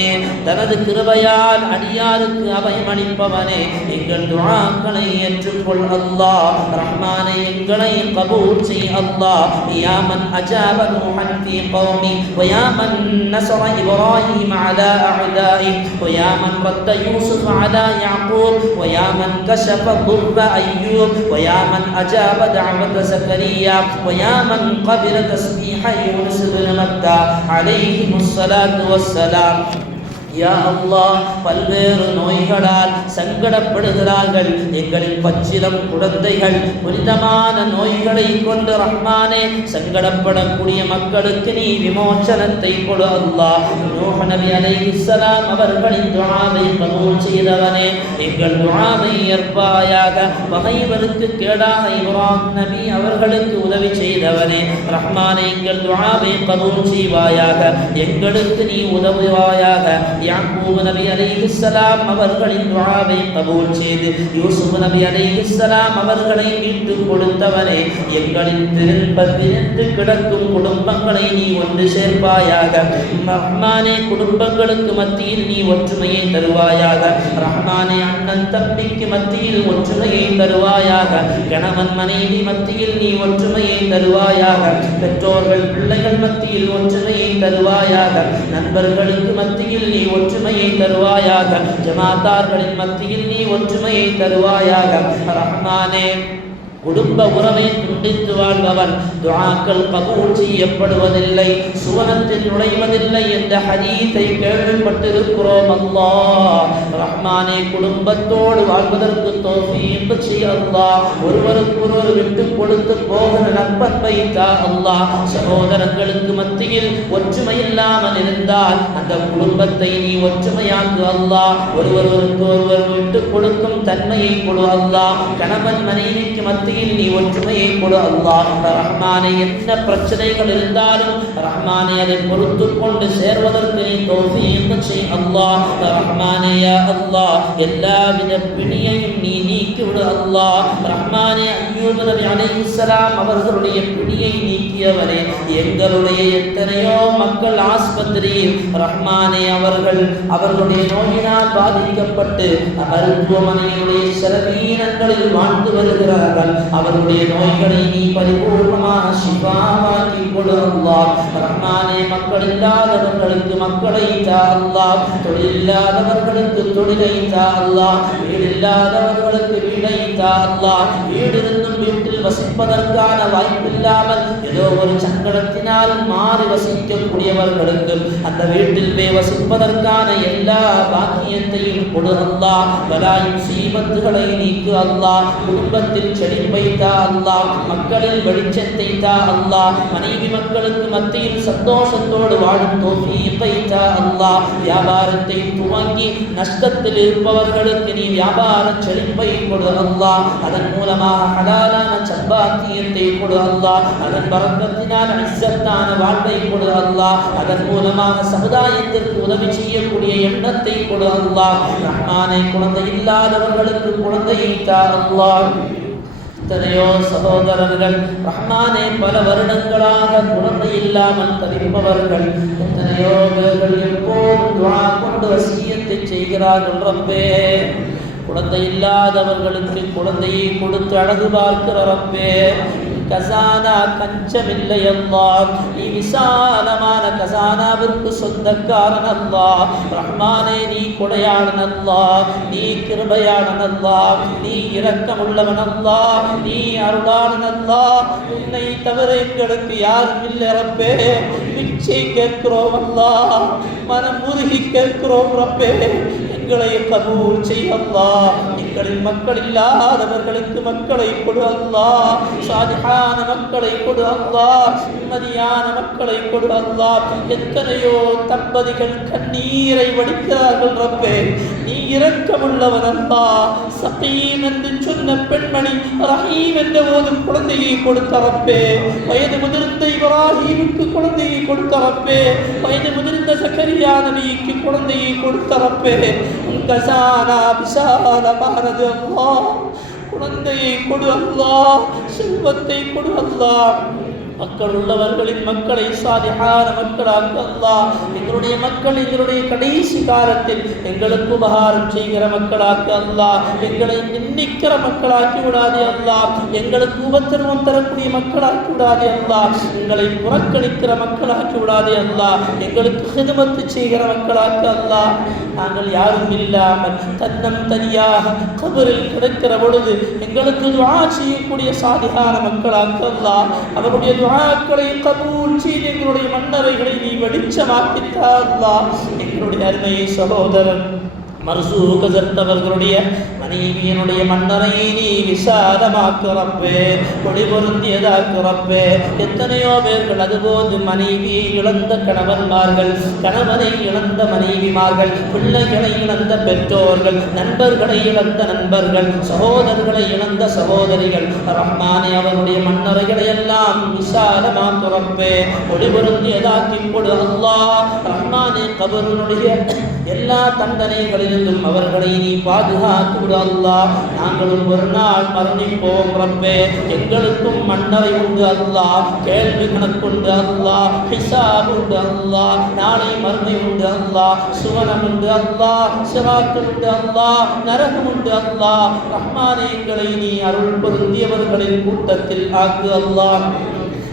தனது கிருபையால் அடியாருக்கு அபயமளிப்பவனே, எங்கள் துஆக்களை ஏற்றுக்கொள் அல்லாஹ். ரஹ்மானே எங்களை கபூல் செய் அல்லாஹ். யா மன் அஜாப நூஹன் ஃபீ கௌமி வ யா மன் நஸர இப்ராஹீம் அலா அஅதாஇ வ யா மன் ரத்த யூசுஃப் அலா யாக்கூப் வ யா மன் கஷஃப குர்ப أيوب ويا من أجاب دعوة زكريا ويا من قبل تسبيح يونس بن متى عليهم الصلاة والسلام. யா அல்லாஹ், பல்வேறு நோய்களால் சங்கடப்படுகிறார்கள் எங்களின் பச்சிலம் குழந்தைகள். புனிதமான நோய்களை கொண்டு ரஹ்மானே சங்கடப்படக்கூடிய மக்களுக்கு நீ விமோசனத்தை கொடு அல்லாஹ். நூஹ் நபி அலைஹிஸ்ஸலாம் அவர்களின் துஆவை கபூல் செய்தவனே, எங்கள் துஆவை ஏற்பாயாக. பகைவருக்கு கேடாக இப்ராஹிம் நபி அவர்களுக்கு உதவி செய்தவனே, ரஹ்மானே எங்கள் துஆவை கபூல் செய்வாயாக. எங்களுக்கு நீ உதவுவாயாக. யாக்கூப் நபி அலைஹிஸ்ஸலாம் அவர்களின் துஆவை கபூல் செய்து யூசுப் நபி அலைஹிஸ்ஸலாம் அவர்களை மீட்டுக் கொடுத்தவனே, எங்களின் பிரிந்து கிடக்கும் குடும்பங்களை நீ ஒன்று சேர்ப்பாயாக. ரஹ்மானே குடும்பங்களுக்கு மத்தியில் நீ ஒற்றுமையை தருவாயாக. ரஹ்மானே அண்ணன் தம்பிக்கு மத்தியில் ஒற்றுமையை தருவாயாக. கணவன் மனைவி மத்தியில் நீ ஒற்றுமையை தருவாயாக. பெற்றோர்கள் பிள்ளைகள் மத்தியில் ஒற்றுமையை தருவாயாக. நண்பர்களுக்கு மத்தியில் நீ ஒற்றுமையை தருவாயாக. ஜமாத்தார்களின் மத்தியில் நீ ஒற்றுமையை தருவாயாக. ரஹ்மானே குடும்ப உறவை துண்டித்து வாழ்பவன் துஆக்கள் கபூல் செய்யப்படுவதில்லை, சுவனத்தில் நுழைவதில்லை என்ற ஹதீஸை கேள்விப்பட்டிருக்கிறோம் அல்லாஹ். ரஹ்மானே குடும்பத்தோடு வாழ்வதற்கு தௌஃபீக் செய் அல்லாஹ். ஒருவருக்கொருவர் விட்டு கொடுத்து போகிற நட்பை தா அல்லாஹ். சகோதரங்களுக்கு மத்தியில் ஒற்றுமை இல்லாமல் இருந்தால் அந்த குடும்பத்தை நீ ஒற்றுமையாக்கு அல்லாஹ். ஒருவருக்கு ஒருவர் விட்டு கொடுக்கும் தன்மையை கொடு அல்லாஹ். கணவன் மனைவிக்கு மத்தியில் நீ ஒற்றுமையை கொடு அல்லாஹ். ரஹ்மானே என்ன பிரச்சனைகள் இருந்தாலும் ரஹ்மானே அதை பொறுத்து கொண்டு சேர்வதற்கு நீ தௌஃபீக் செய் அல்லாஹ். ரஹ்மானே யா அல்லாஹ் எல்லாவித பிணியையும் நீ நீக்கிவிடு அல்லாஹ். ரஹ்மானே அய்யூப் நபி அலைஹிஸ்ஸலாம் அவர்களுடைய பிணியை நீக்கியவரே, எங்களுடைய எத்தனையோ மக்கள் ஆஸ்பத்திரியில் ரஹ்மானே அவர்களுடைய நோயினால் பாதிக்கப்பட்டு மருத்துவமனையுடைய செலவீனங்களில் வாழ்ந்து வருகிறார்கள். அவருடைய நோய்களை நீ பரிபூர்ணமான ஷிஃபாவாக்கி கொடு அல்லாஹ். ரஹ்மானே மக்கள் இல்லாதவர்களுக்கு மக்களை தா அல்லாஹ். தொழில் இல்லாதவர்களுக்கு தொழிலை தா அல்லாஹ். வீடு இல்லாதவர்களுக்கு வீடை தா அல்லாஹ். வீடிருந்தும் வீட்டில் வசிப்பதற்கான வாய்ப்பில்லாமல் ஏதோ ஒரு சங்கடத்தினால் மாறி வசிக்கக்கூடியவர்களுக்கு அந்த வீட்டில் போய் வசிப்பதற்கான எல்லா பாக்கியத்தையும் கொடு அல்லாஹ். பலாயும் சீபத்துகளை நீக்கு அல்லாஹ். குடும்பத்தில் செழிப்பை தா அல்லாஹ். மக்களில் வெளிச்சத்தை தா அல்லாஹ். மனைவி மக்களுக்கு மத்தியில் சந்தோஷத்தோடு வாழும் தௌஃபீகை தா அல்லாஹ். வியாபாரத்தை துவங்கி நஷ்டத்தில் இருப்பவர்களுக்கு நீ வியாபார செழிப்பை கொடு அல்லாஹ். அதன் மூலமாக ஹலாலான சம்பாத்தியத்தை கொடு அல்லாஹ். அதன் பரக்கத்தினால் இஸ்ஸத்தான வாழ்வை கொடு அல்லாஹ். அதன் மூலமாக சமுதாயத்திற்கு உதவி செய்யக்கூடிய எண்ணத்தை கொடு அல்லாஹ். ரஹ்மானே குழந்தை இல்லாதவர்களுக்கு குழந்தையை தா அல்லாஹ். எத்தனையோ சகோதரர்கள் ரஹ்மானே பல வருடங்களாக குழந்தை இல்லாமல் தவிப்பவர்கள், எத்தனையோ பேர்கள் எப்போதும் துஆ கொண்டு வசியத்தை செய்கிறார்கள். ரப்பே குழந்தை இல்லாதவர்களுக்கு குழந்தையை கொடுத்து அழகு பார்க்கிற ரப்பே, கசானா கஞ்சமில்லை அல்லாஹ். நீ விசாலமான கசானாவிற்கு சொந்தக்காரன் அல்லாஹ். ரஹ்மானே நீ கொடையாளன் அல்லாஹ். நீ கிருபையாளன் அல்லாஹ். நீ இரக்கமுள்ளவன் அல்லாஹ். நீ அருளாளன் அல்லாஹ். உன்னை தவிர எங்களுக்கு யாரும் இல்லை ரப்பே. பிச்சை கேட்கிறோம் அல்லாஹ், மனம் உருகி கேட்கிறோம் ரப்பே, எங்களை கபூல் செய் அல்லாஹ். எங்களின் மக்கள் இல்லாதவர்களுக்கு மக்களை கொடு அல்லாஹ், சாலிஹான மக்களை கொடு அல்லாஹ், நிம்மதியான மக்களை கொடு அல்லாஹ். எத்தனையோ தம்பதிகள் கண்ணீரை வடிக்கிறார்கள் ரப்பே, நீ இரக்கமுள்ளவன் அல்லாஹ். சகீம் என்று சொன்ன பெண்மணி ரஹீம் என்ற ஓதும் குழந்தையை கொடுத்த ரப்பே, வயது முதிர்ந்த இப்ராஹீமுக்கு குழந்தையை கொடுத்த ரப்பே, வயது முதிர்ந்த சக்கரியா நபிக்கு குழந்தையை கொடுத்த ரப்பே, கசானா விசாலமானது அல்லாஹ். குழந்தையை கொடு அல்லாஹ், செல்வத்தை கொடு அல்லாஹ். மக்கள் உள்ளவர்களின் மக்களை சாலிஹான மக்களாக்க அல்லாஹ். எங்களுடைய மக்கள் எங்களுடைய கடைசி காலத்தில் எங்களுக்கு உபகாரம் செய்கிற மக்களாக்க அல்லாஹ். எங்களை நிந்திக்கிற மக்களாக்கி விடாதே அல்லாஹ். எங்களுக்கு உபத்திரவம் தரக்கூடிய மக்களாக்கி விடாதே அல்லாஹ். எங்களை புறக்கணிக்கிற மக்களாக்கி விடாதே அல்லாஹ். எங்களுக்கு ஹிதமத்து செய்கிற மக்களாக்க அல்லாஹ். நாங்கள் யாரும் இல்லாமல் தன்னம் தனியாக கபரில் கிடைக்கிற பொழுது எங்களுக்கு துஆ செய்யக்கூடிய சாலிஹான மக்களாக்க அல்லாஹ். அவருடைய துஆக்களை கபூல் செய்து எங்களுடைய மன்னரைகளை நீ வெளிச்சமாக்கித்தா அல்லாஹ். எங்களுடைய அருமை சகோதரன் மர்சூக் ஹஸரத் அவர்களுடைய மனைவியினுடைய மன்னரை நீ விசாலமாக்கு ரப்பே, கொடி பொருந்தியதாக்கு ரப்பே. எத்தனையோ பேர்கள் அதுபோன்று மனைவியை இழந்த கணவன்மார்கள், கணவனை இழந்த மனைவிமார்கள், பிள்ளைகளை இழந்த பெற்றோர்கள், நண்பர்களை இழந்த நண்பர்கள், சகோதரர்களை இழந்த சகோதரிகள். ரஹ்மானே, அவருடைய மன்னரைகளை எல்லாம் விசாலமாக்கு ரப்பே, கொடி பொருந்தியதாக்கி கொடு அல்லாஹ். ரஹ்மானே, கபருடைய எல்லா தண்டனைகளிலிருந்தும் அவர்களை நீ பாதுகாத்து விடு அல்லாஹ். நாங்களும் ஒரு நாள் மரணிப்போம் ரப்பே. எங்களுக்கும் மன்னரை உண்டு அல்லாஹ், கேள்வி கணக்குண்டு அல்லாஹ், ஹிசாப் உண்டு அல்லாஹ், நாளை மறுமை உண்டு அல்லாஹ், சுவனம் உண்டு அல்லாஹ், சிராத் உண்டு அல்லாஹ், நரகம் உண்டு அல்லாஹ். ரஹ்மானே, எங்களை நீ அருள் பொருந்தியவர்களின் கூட்டத்தில் ஆக்கு அல்லாஹ்.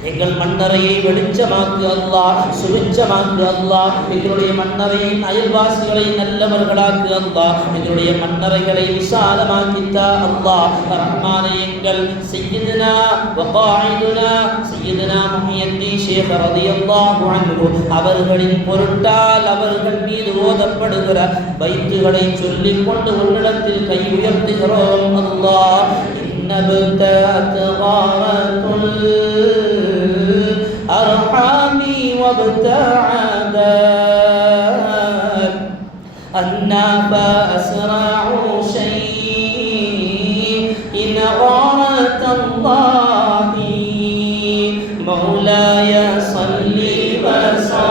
எங்கள் மன்னரையை வெளிச்சமாக்கு அல்லாஹ், சுபிச்சமாக்கு அல்லாஹ். எங்களுடைய மன்னரையின் அயல்வாசிகளை நல்லவர்களாக்கு அல்லாஹ். எங்களுடைய மன்னரைகளை விசாலமாக்கித்தா அல்லாஹ். ரஹ்மானே, எங்கள் சய்யிதுனா வகாயிதுனா சய்யிதுனா முஹியத்தீன் ஷேக் ரலியல்லாஹு அன்ஹு அவர்களின் பொருட்டால் அவர்கள் மீது ஓதப்படுகிற பைத்துகளை சொல்லிக் கொண்டு உன்னிடத்தில் கை உயர்த்துகிறோம் அல்லாஹ். இன்னபுதத் காரத்துல் أرحامي وابتعدت أنا فأسرع شيء إن غارت الله مولاي صلي وسلم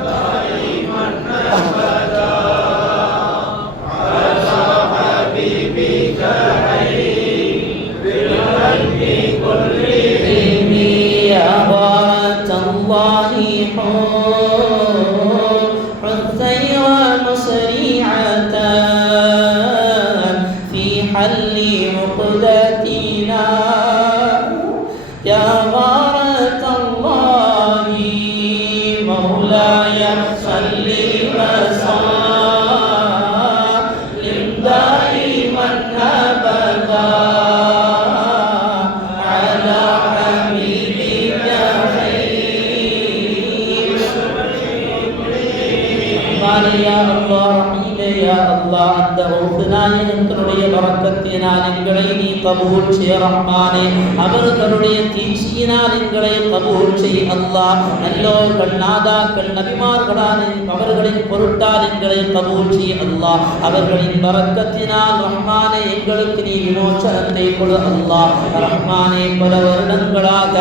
دائما أبدا على حبيبك حثير مسريعة في حل عقدتنا يا غارة الله مولاي صل وسلم دائما أبدا على حبيبك يا الله رحيم يا الله أنت غفرنا எங்களுடைய பரக்கத்தினால் எங்களை நீ கபூல் செய் ரஹ்மானே. அவர்களுடைய தீட்சியினால் எங்களை கபூல் செய் அல்லாஹ். நல்லோர்கள் நாதாக்கள் நபிமார்களான அவர்களின் பொருட்டால் எங்களை கபூல் செய் அல்லாஹ். அவர்களின் பரக்கத்தினால் ரஹ்மானே எங்களுக்கு நீ விமோசனத்தை கொடு அல்லாஹ். ரஹ்மானே, பல வருடங்களாக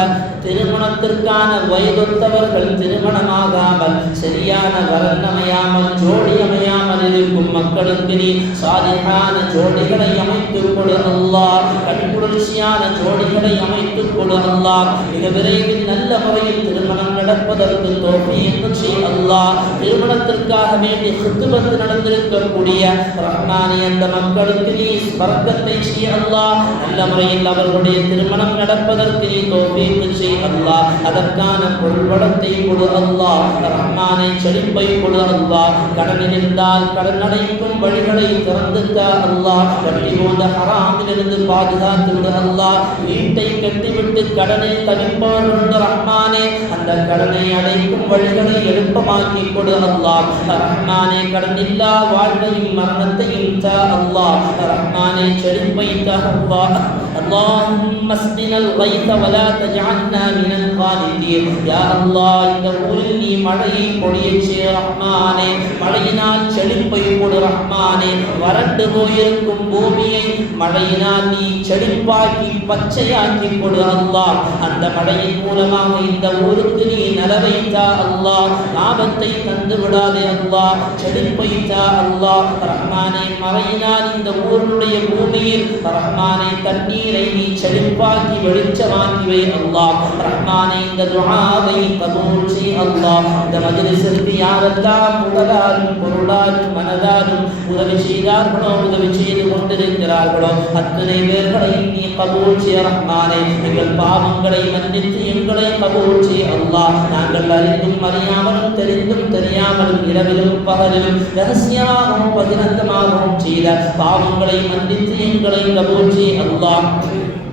திருமணத்திற்கான வயதொத்தவர்கள் திருமணமாகாமல் சரியான வரன் அமையாமல் ஜோடி அமையாமல் இருக்கும் மக்களுக்கு நீ சாலிஹான ஜோடிகளை அமைத்துக் கொடு அல்லாஹ். கண்குளிர்ச்சியான ஜோடிகளை அமைத்துக் கொடு அல்லாஹ். மிக விரைவில் நல்ல முறையில் திருமணம் நடப்பதற்கு தௌஃபீக் செய் அல்லாஹ். திருமணத்திற்காக வேண்டி ஹித்பத் நடந்திருக்கக்கூடிய ரஹ்மானே அந்த மக்களுக்கு நீ பரக்கத்தை செய் அல்லாஹ். நல்ல முறையில் அவர்களுடைய திருமணம் நடப்பதற்கு நீ தௌஃபீக் செய் அல்லாஹ். அதற்கான பொருள்வளத்தை கொடு அல்லாஹ். ரஹ்மானே, செழிப்பை கொடு அல்லாஹ். கடனில் இருந்தால் கடன் அடைக்கும் வழிகளை திறந்து தா அல்லாஹ். வட்டி போன்ற ஹராமிலிருந்து பாதுகாத்து கொடு அல்லாஹ். வீட்டை கட்டிவிட்டு கடனை தவிப்பவர்கள் ரஹ்மானே அந்த கடனை அடைக்கும் வழிகளை எழுப்பமாக்கி கொடு அல்லாஹ். ரஹ்மானே கடன் இல்லா வாழ்வையும் மரணத்தையும் தா அல்லாஹ். ரஹ்மானே செழிப்பை தா அல்லாஹ். اللهم اسقنا الغيث ولا تجعلنا من القانطين يا الله இந்த ஊரில் நீ மழையை பொழியச்சே ரஹ்மானே. மழையினால் செழிப்பை கொடு ரஹ்மானே. வறண்டு போயிருக்கும் பூமியை மழையினால் நீ செழிப்பாக்கி பச்சையாக்கி கொடு அல்லாஹ். அந்த மழையின் மூலமாக இந்த ஊருக்கு நீ நலவைத்தா அல்லாஹ். லாபத்தை தந்து விடாதே அல்லாஹ். செழிப்பைத்தா அல்லாஹ். ரஹ்மானே மழையினால் இந்த ஊருடைய பூமியில் ரஹ்மானே தண்ணீரை நீ செழிப்பாக்கி வெளிச்சமாக்கி வை அல்லாஹ். ரஹ்மானே இந்த துஆவை கபூல் செய் அல்லாஹ். இந்த மஜ்லிஸிற்கு யாரெல்லாம் உடலாலும் பொருளாலும் மனதாலும் உதவி செய்தார்களோ உதவி செய்து கொண்டிருக்கிறார்களோ அத்தனை பேர்களையும் நீ கபூல் செய் ரஹ்மானே. எங்கள் பாவங்களை மன்னித்து எங்களை கபூல் செய் அல்லாஹ். நாங்கள் அறிந்தும் அறியாமலும் தெரிந்தும் தெரியாமலும் இரவிலும் பகலிலும் ரகசியமாகவும் பகிரங்கமாகவும் செய்த பாவங்களை மன்னித்து எங்களை கபூல் செய் அல்லாஹ்.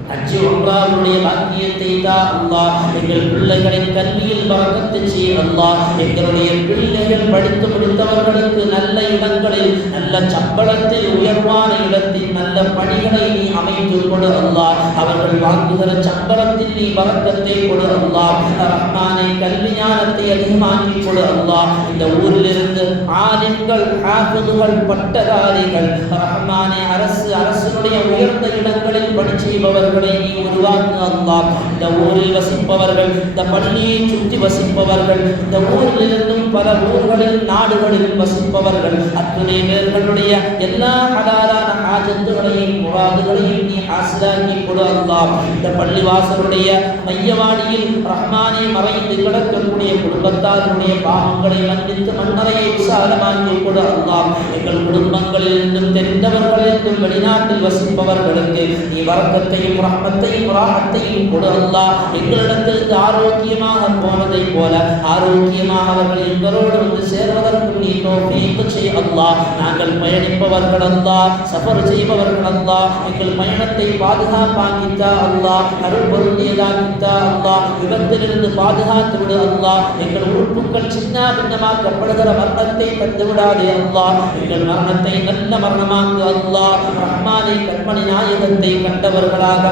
ஹஜ் உம்ராவுடைய பாக்கியத்தை தா அல்லாஹ். எங்கள் பிள்ளைகளின் கல்வியில் பரக்கத்து செய் அல்லாஹ். எங்களுடைய பிள்ளைகள் படித்து முடித்தவர்களுக்கு நல்ல இடங்களில் நல்ல சம்பளத்தில் உயர்வான இடத்தில் நல்ல பணிகளை நீ அமைத்து கொடு அல்லாஹ். அவர்கள் வாங்குகிற சம்பளத்தில் நீ பரக்கத்தை கொடு அல்லாஹ். ரஹ்மானே கல்வி ஞானத்தை அதிகமாக்கி கொடு அல்லாஹ். இந்த ஊரிலிருந்து ஆலிம்கள் ஹாஃபிதுகள் பட்டதாரிகள் ரஹ்மானே அரசுடைய உயர்ந்த இடங்களில் பணி செய்பவர்கள் நீ உருவாக்கு அல்லாஹ். இந்த ஊரில் வசிப்பவர்கள் இந்த பள்ளியை சுற்றி வசிப்பவர்கள் இந்த ஊரிலிருந்தும் பல ஊர்களில் நாடுகளில் வசிப்பவர்கள் அத்துணை பேர்களுடைய எல்லா ஹலாலான ஹாஜத்துகளையும் முராதுகளையும் நீ ஹாசிலாக்கி கொடு அல்லாஹ். இந்த பள்ளிவாசலுடைய மையவாடியில் ரஹ்மானே மறைந்து கிடக்கக்கூடிய குடும்பத்தாருடைய பாவங்களை மன்னித்து மன்னரையை விசாலமாக்கி கொடு அல்லாஹ். எங்கள் குடும்பங்களில் இருந்தும் தெரிந்தவர்கள் என்றும் வெளிநாட்டில் வசிப்பவர்களுக்கு நீ வரக்கத்தையும் ரஹ்மத்தையும் ராஹத்தையும் கொடு அல்லாஹ். எங்களிடத்திற்கு ஆரோக்கியமாக போனதை போல ஆரோக்கியமாக அவர்கள் எங்களோடு வந்து சேர்வதற்கு நீ தௌஃபீக் செய் அல்லாஹ். நாங்கள் பயணிப்பவர்கள் அல்லாஹ், சஃபர் செய்பவர்கள் அல்லாஹ், எங்கள் பயணத்தை பாதுகாப்பாக்கித்தா அல்லாஹ், அருள் பொருந்தியதாக்கித்தா அல்லாஹ், விபத்திலிருந்து பாதுகாத்து விடு அல்லாஹ். எங்கள் உறுப்புகள் சின்ன பின்னமாக்கப்படுகிற மரணத்தை தந்து விடாதே அல்லாஹ். எங்கள் மரணத்தை நல்ல மரணமாக்கு அல்லாஹ். ரஹ்மானே கண்மணி நாயகத்தை கண்டவர்களாக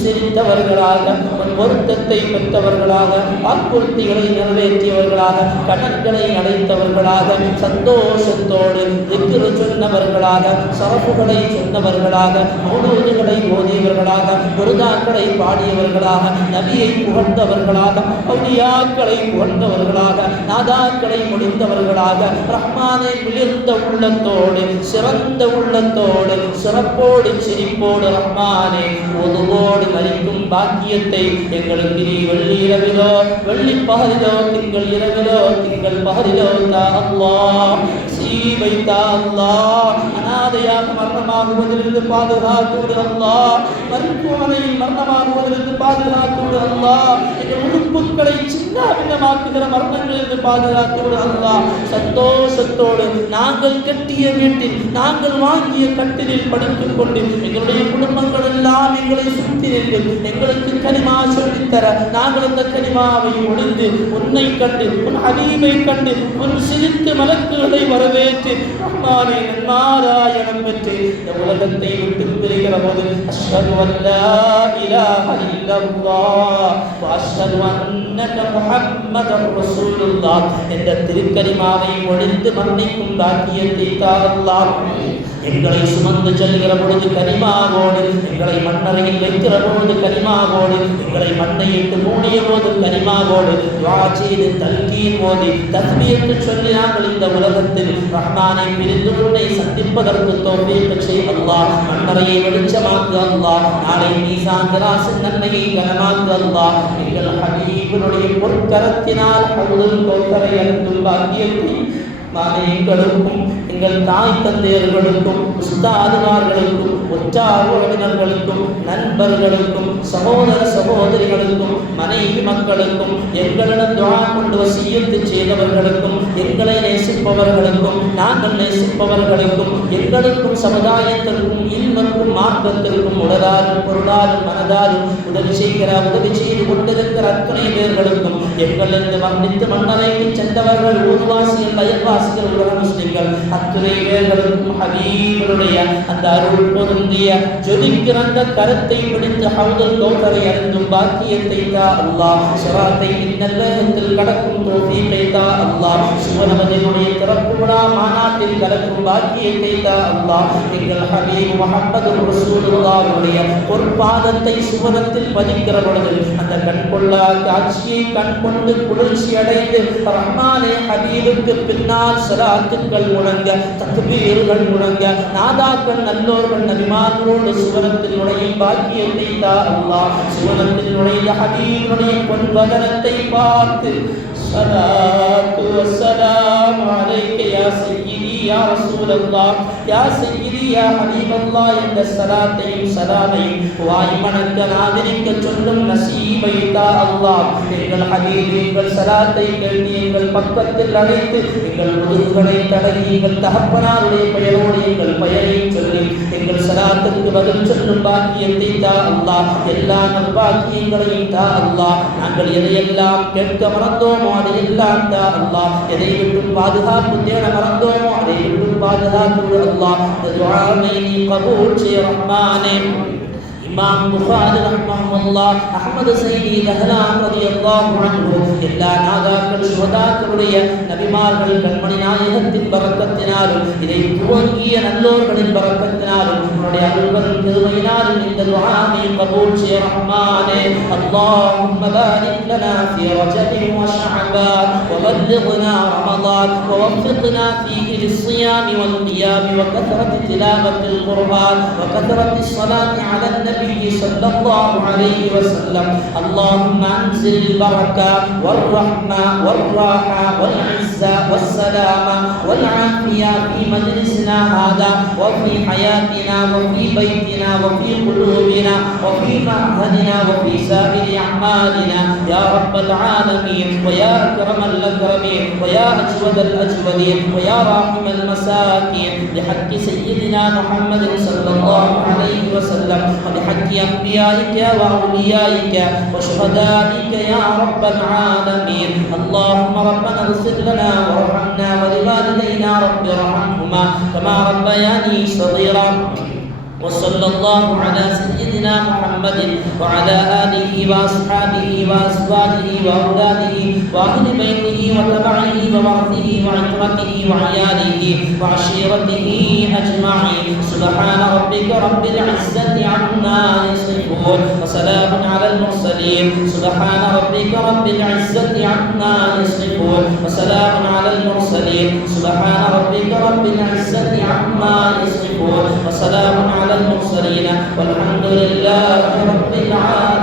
சிரித்தவர்களாக பொருத்தத்தை பெற்றவர்களாக வாக்குறுதிகளை நிறைவேற்றியவர்களாக கடன்களை அடைத்தவர்களாக சந்தோஷத்தோடு திக்ரு சொன்னவர்களாக சரப்புகளை சொன்னவர்களாக மௌலூதுகளை ஓதியவர்களாக குருதாக்களை பாடியவர்களாக நபியை புகழ்ந்தவர்களாக அவுலியாக்களை புகழ்ந்தவர்களாக நாதாக்களை முடிந்தவர்களாக ரஹ்மானை விழுந்த உள்ளத்தோடு சிறந்த உள்ளத்தோடு சிறப்போடு சிரிப்போடு ரஹ்மானே ஒதுவோடு மறிக்கும் பாக்கியத்தை எங்களுக்கு நீ வெள்ளி இரவிலோ வெள்ளி பகலிலோ திங்கள் இரவிலோ திங்கள் பகலிலோ தா அல்லாஹ். சீபை தா அல்லாஹ். அனாதையாக மரணமாகுவதிலிருந்து பாதுகாத்து விடு அல்லாஹ். மருத்துவமனையில் மரணமாகுவதிலிருந்து பாதுகாத்து விடு அல்லாஹ். எங்கள் உறுப்புகளை சின்ன பின்னமாக்குகிற மரணங்களிலிருந்து பாதுகாத்து விடு அல்லாஹ். சந்தோஷத்தோடு நாங்கள் கட்டிய வீட்டில் நாங்கள் வாங்கிய கட்டிலில் படுத்துக் கொண்டு எங்களுடைய குடும்பங்கள் எல்லாம் எங்களை சுற்றி நின்று எங்களுக்கு கலிமா சொல்லித்தர நாங்கள் அந்த கலிமாவை ஒளிந்து உன்னை கண்டு உன் ஹபீபை கண்டு உன் சிரித்து மலக்குகளை வரவேற்று ரஹ்மானே நாராயணம் பெற்று இந்த உலகத்தை விட்டு பிரிகிற போது அஷ்ஹது அல்லா இலாஹ இல்லல்லாஹ் வ அஷ்ஹது அன்னக முஹம்மதர் ரசூலுல்லாஹ் என்ற திருக்கலிமாவை ஒளிந்து மரணிக்கும் பாக்கியத்தை தா அல்லாஹ். எங்களை சுமந்து செல்கிற பொழுது கனிமாவோடு எங்களை மண்ணறையில் வைக்கிற பொழுது கனிமாவோடு எங்களை மண்ணையிட்டு மூடிய போது கனிமாவோடு துஆ செய்து தல்கீன் ஓதி தஸ்பீஹ் சொல்லி நாங்கள் இந்த உலகத்தில் ரஹ்மானை பிரிந்து உன்னை சந்திப்பதற்கு தௌஃபீக் செய் அல்லாஹ். மண்ணறையை வெளிச்சமாக்கு அல்லாஹ். நாளை மீசான் கிராசின் நன்மையை கனமாக்கு அல்லாஹ். எங்கள் ஹபீபினுடைய பொற்கரத்தினால் ஹவுதுல் கௌசரை அருந்தும் பாக்கியத்தை எங்களுக்கும் எங்கள் தாய் தந்தையர்களுக்கும் உஸ்தாதுமார்களுக்கும் உற்றார் உறவினர்களுக்கும் நண்பர்களுக்கும் சகோதர சகோதரிகளுக்கும் மனைவி மக்களுக்கும் எங்களிடம் துஆ கொண்டு வசியத்து செய்தவர்களுக்கும் எங்களை நேசிப்பவர்களுக்கும் நாங்கள் நேசிப்பவர்களுக்கும் எங்களுக்கும் சமுதாயத்திற்கும் இன்பக்கும் மார்க்கத்திற்கும் உடலாலும் பொருளாலும் மனதாலும் உதவி செய்து கொண்டிருக்கிற அத்தனை பேர்களுக்கும் எங்களிருந்து வர்ணித்து மன்னரைக்கு சென்றவர்கள் ஊர்வாசிகள் அயல்வாசிகள் உலக முஸ்லிம்கள் அத்துணை பேர்களுக்கும் ஹபீபருடைய அந்த அருள் பொருந்திய ஜொலிக்கிற அந்த கரத்தை பிடித்து ஹவுதுல் கௌதரை அருந்தும் பாக்கியத்தை தா அல்லாஹ். சிராத்தை இன்னல் கடக்கும் தௌஃபீகை தா அல்லாஹ். சுவனமதினுடைய திறப்பு விழா மாநாட்டில் கலக்கும் பாக்கியத்தை தா அல்லாஹ். எங்கள் ஹபீப் முஹம்மது ரசூலுல்லாஹ்வுடைய பொற்பாதத்தை சுவனத்தில் பதிக்கிற பொழுது அந்த கண்கொள்ளா காட்சியை கண் கொண்டு குளிர்ச்சி அடைந்து ரஹ்மானே ஹபீபுக்கு பின்னால் ஸலாத்துக்கள் முழங்க தக்பீர்கள் முழங்க நாதாக்கள் நல்லோர்கள் நபிமார்களோடு சுவனத்தில் நுழையும் பாக்கியத்தை தா அல்லாஹ். சுவனத்தில் நுழைந்த ஹபீபுடைய பொன்வதனத்தை பார்த்து ஸலாத்து வஸ்ஸலாமு அலைக யா சய்யிதி யா ரசூலல்லாஹ் யா சய்யிதி யா ஹபீபல்லாஹ் என்ற ஸலாத்தையும் ஸலாமையும் வாய் மணக்க நாதிரிக்க சொல்லும் நசீபை தா அல்லாஹ். எங்கள் ஹபீப் எங்கள் ஸலாத்தை கேட்டு எங்கள் பக்கத்தில் அழைத்து எங்கள் முதுகுகளை தடவி எங்கள் தகப்பனாருடைய பெயரோடு எங்கள் பெயரை சொல்லி எங்கள் ஸலாத்துக்கு பதில் சொல்லும் பாக்கியத்தை தா அல்லாஹ். எல்லா நற்பாக்கியங்களையும் தா அல்லாஹ். நாங்கள் எதையெல்லாம் கேட்க மறந்தோமோ அதையெல்லாம் தா அல்லாஹ். எதை விட்டும் பாதுகாப்பு தேட மறந்தோமோ அதை விட்டும் பாதுகாப்பு அல்லாஹ். இந்த துஆவை நீ கபூல் செய் ரஹ்மானே. இமாம் புகாரி ரஹ்மஹுல்லாஹ் அஹ்மது ஸையீதி தஹ்லான் ரலியல்லாஹு அன்ஹு எல்லா நாதாக்கள் சுஹதாக்களுடைய நபிமார்கள் கண்மணி நாயகத்தின் பரக்கத்தினாலும் இதை துவங்கிய நல்லோர்களின் பரக்கத்தினாலும் உன்னுடைய அருள்களின் கிருபையினாலும் இந்த துஆவை கபூல் செய் ரஹ்மானே. அல்லாஹும்ம பாரிக் லனா ஃபீ ரஜப வ ஷஅபான் வ பல்லிக்னா ரமضان ووفقنا فيه للصيام والقيام وكثرة تلاوة القرآن وكثرة الصلاة على النبي صلى الله عليه وسلم. اللهم انزل البركة والرحمة والراحة والعزة والسلامة والعافية في مجلسنا هذا وفي حياتنا وفي بيتنا وفي قلوبنا وفي معهدنا وفي سائر أعمالنا يا رب العالمين ويا أكرم الأكرمين ويا أجود الأجودين ويا راحم المساكين بحق سيدنا محمد صلى الله عليه وسلم وبحق أنبيائك وأوليائك وشهدائك يا رب العالمين. اللهم ربنا اغفر لنا وارحمنا ولوالدينا رب ارحمهما كما ربياني صغيرا. وصلى الله على سيدنا محمد وعلى آله وأصحابه وأزواجه وأولاده وأهل بيته وتبعه وورثه وعترته وعياله وعشيرته أجمعين. سبحان ربك رب العزة عما يصفون وسلام على المرسلين. سبحان ربك رب العزة عما يصفون وسلام على المرسلين. سبحان ربك رب العزة عما يصفون وسلام على المرسلين والحمد لله رب العالمين.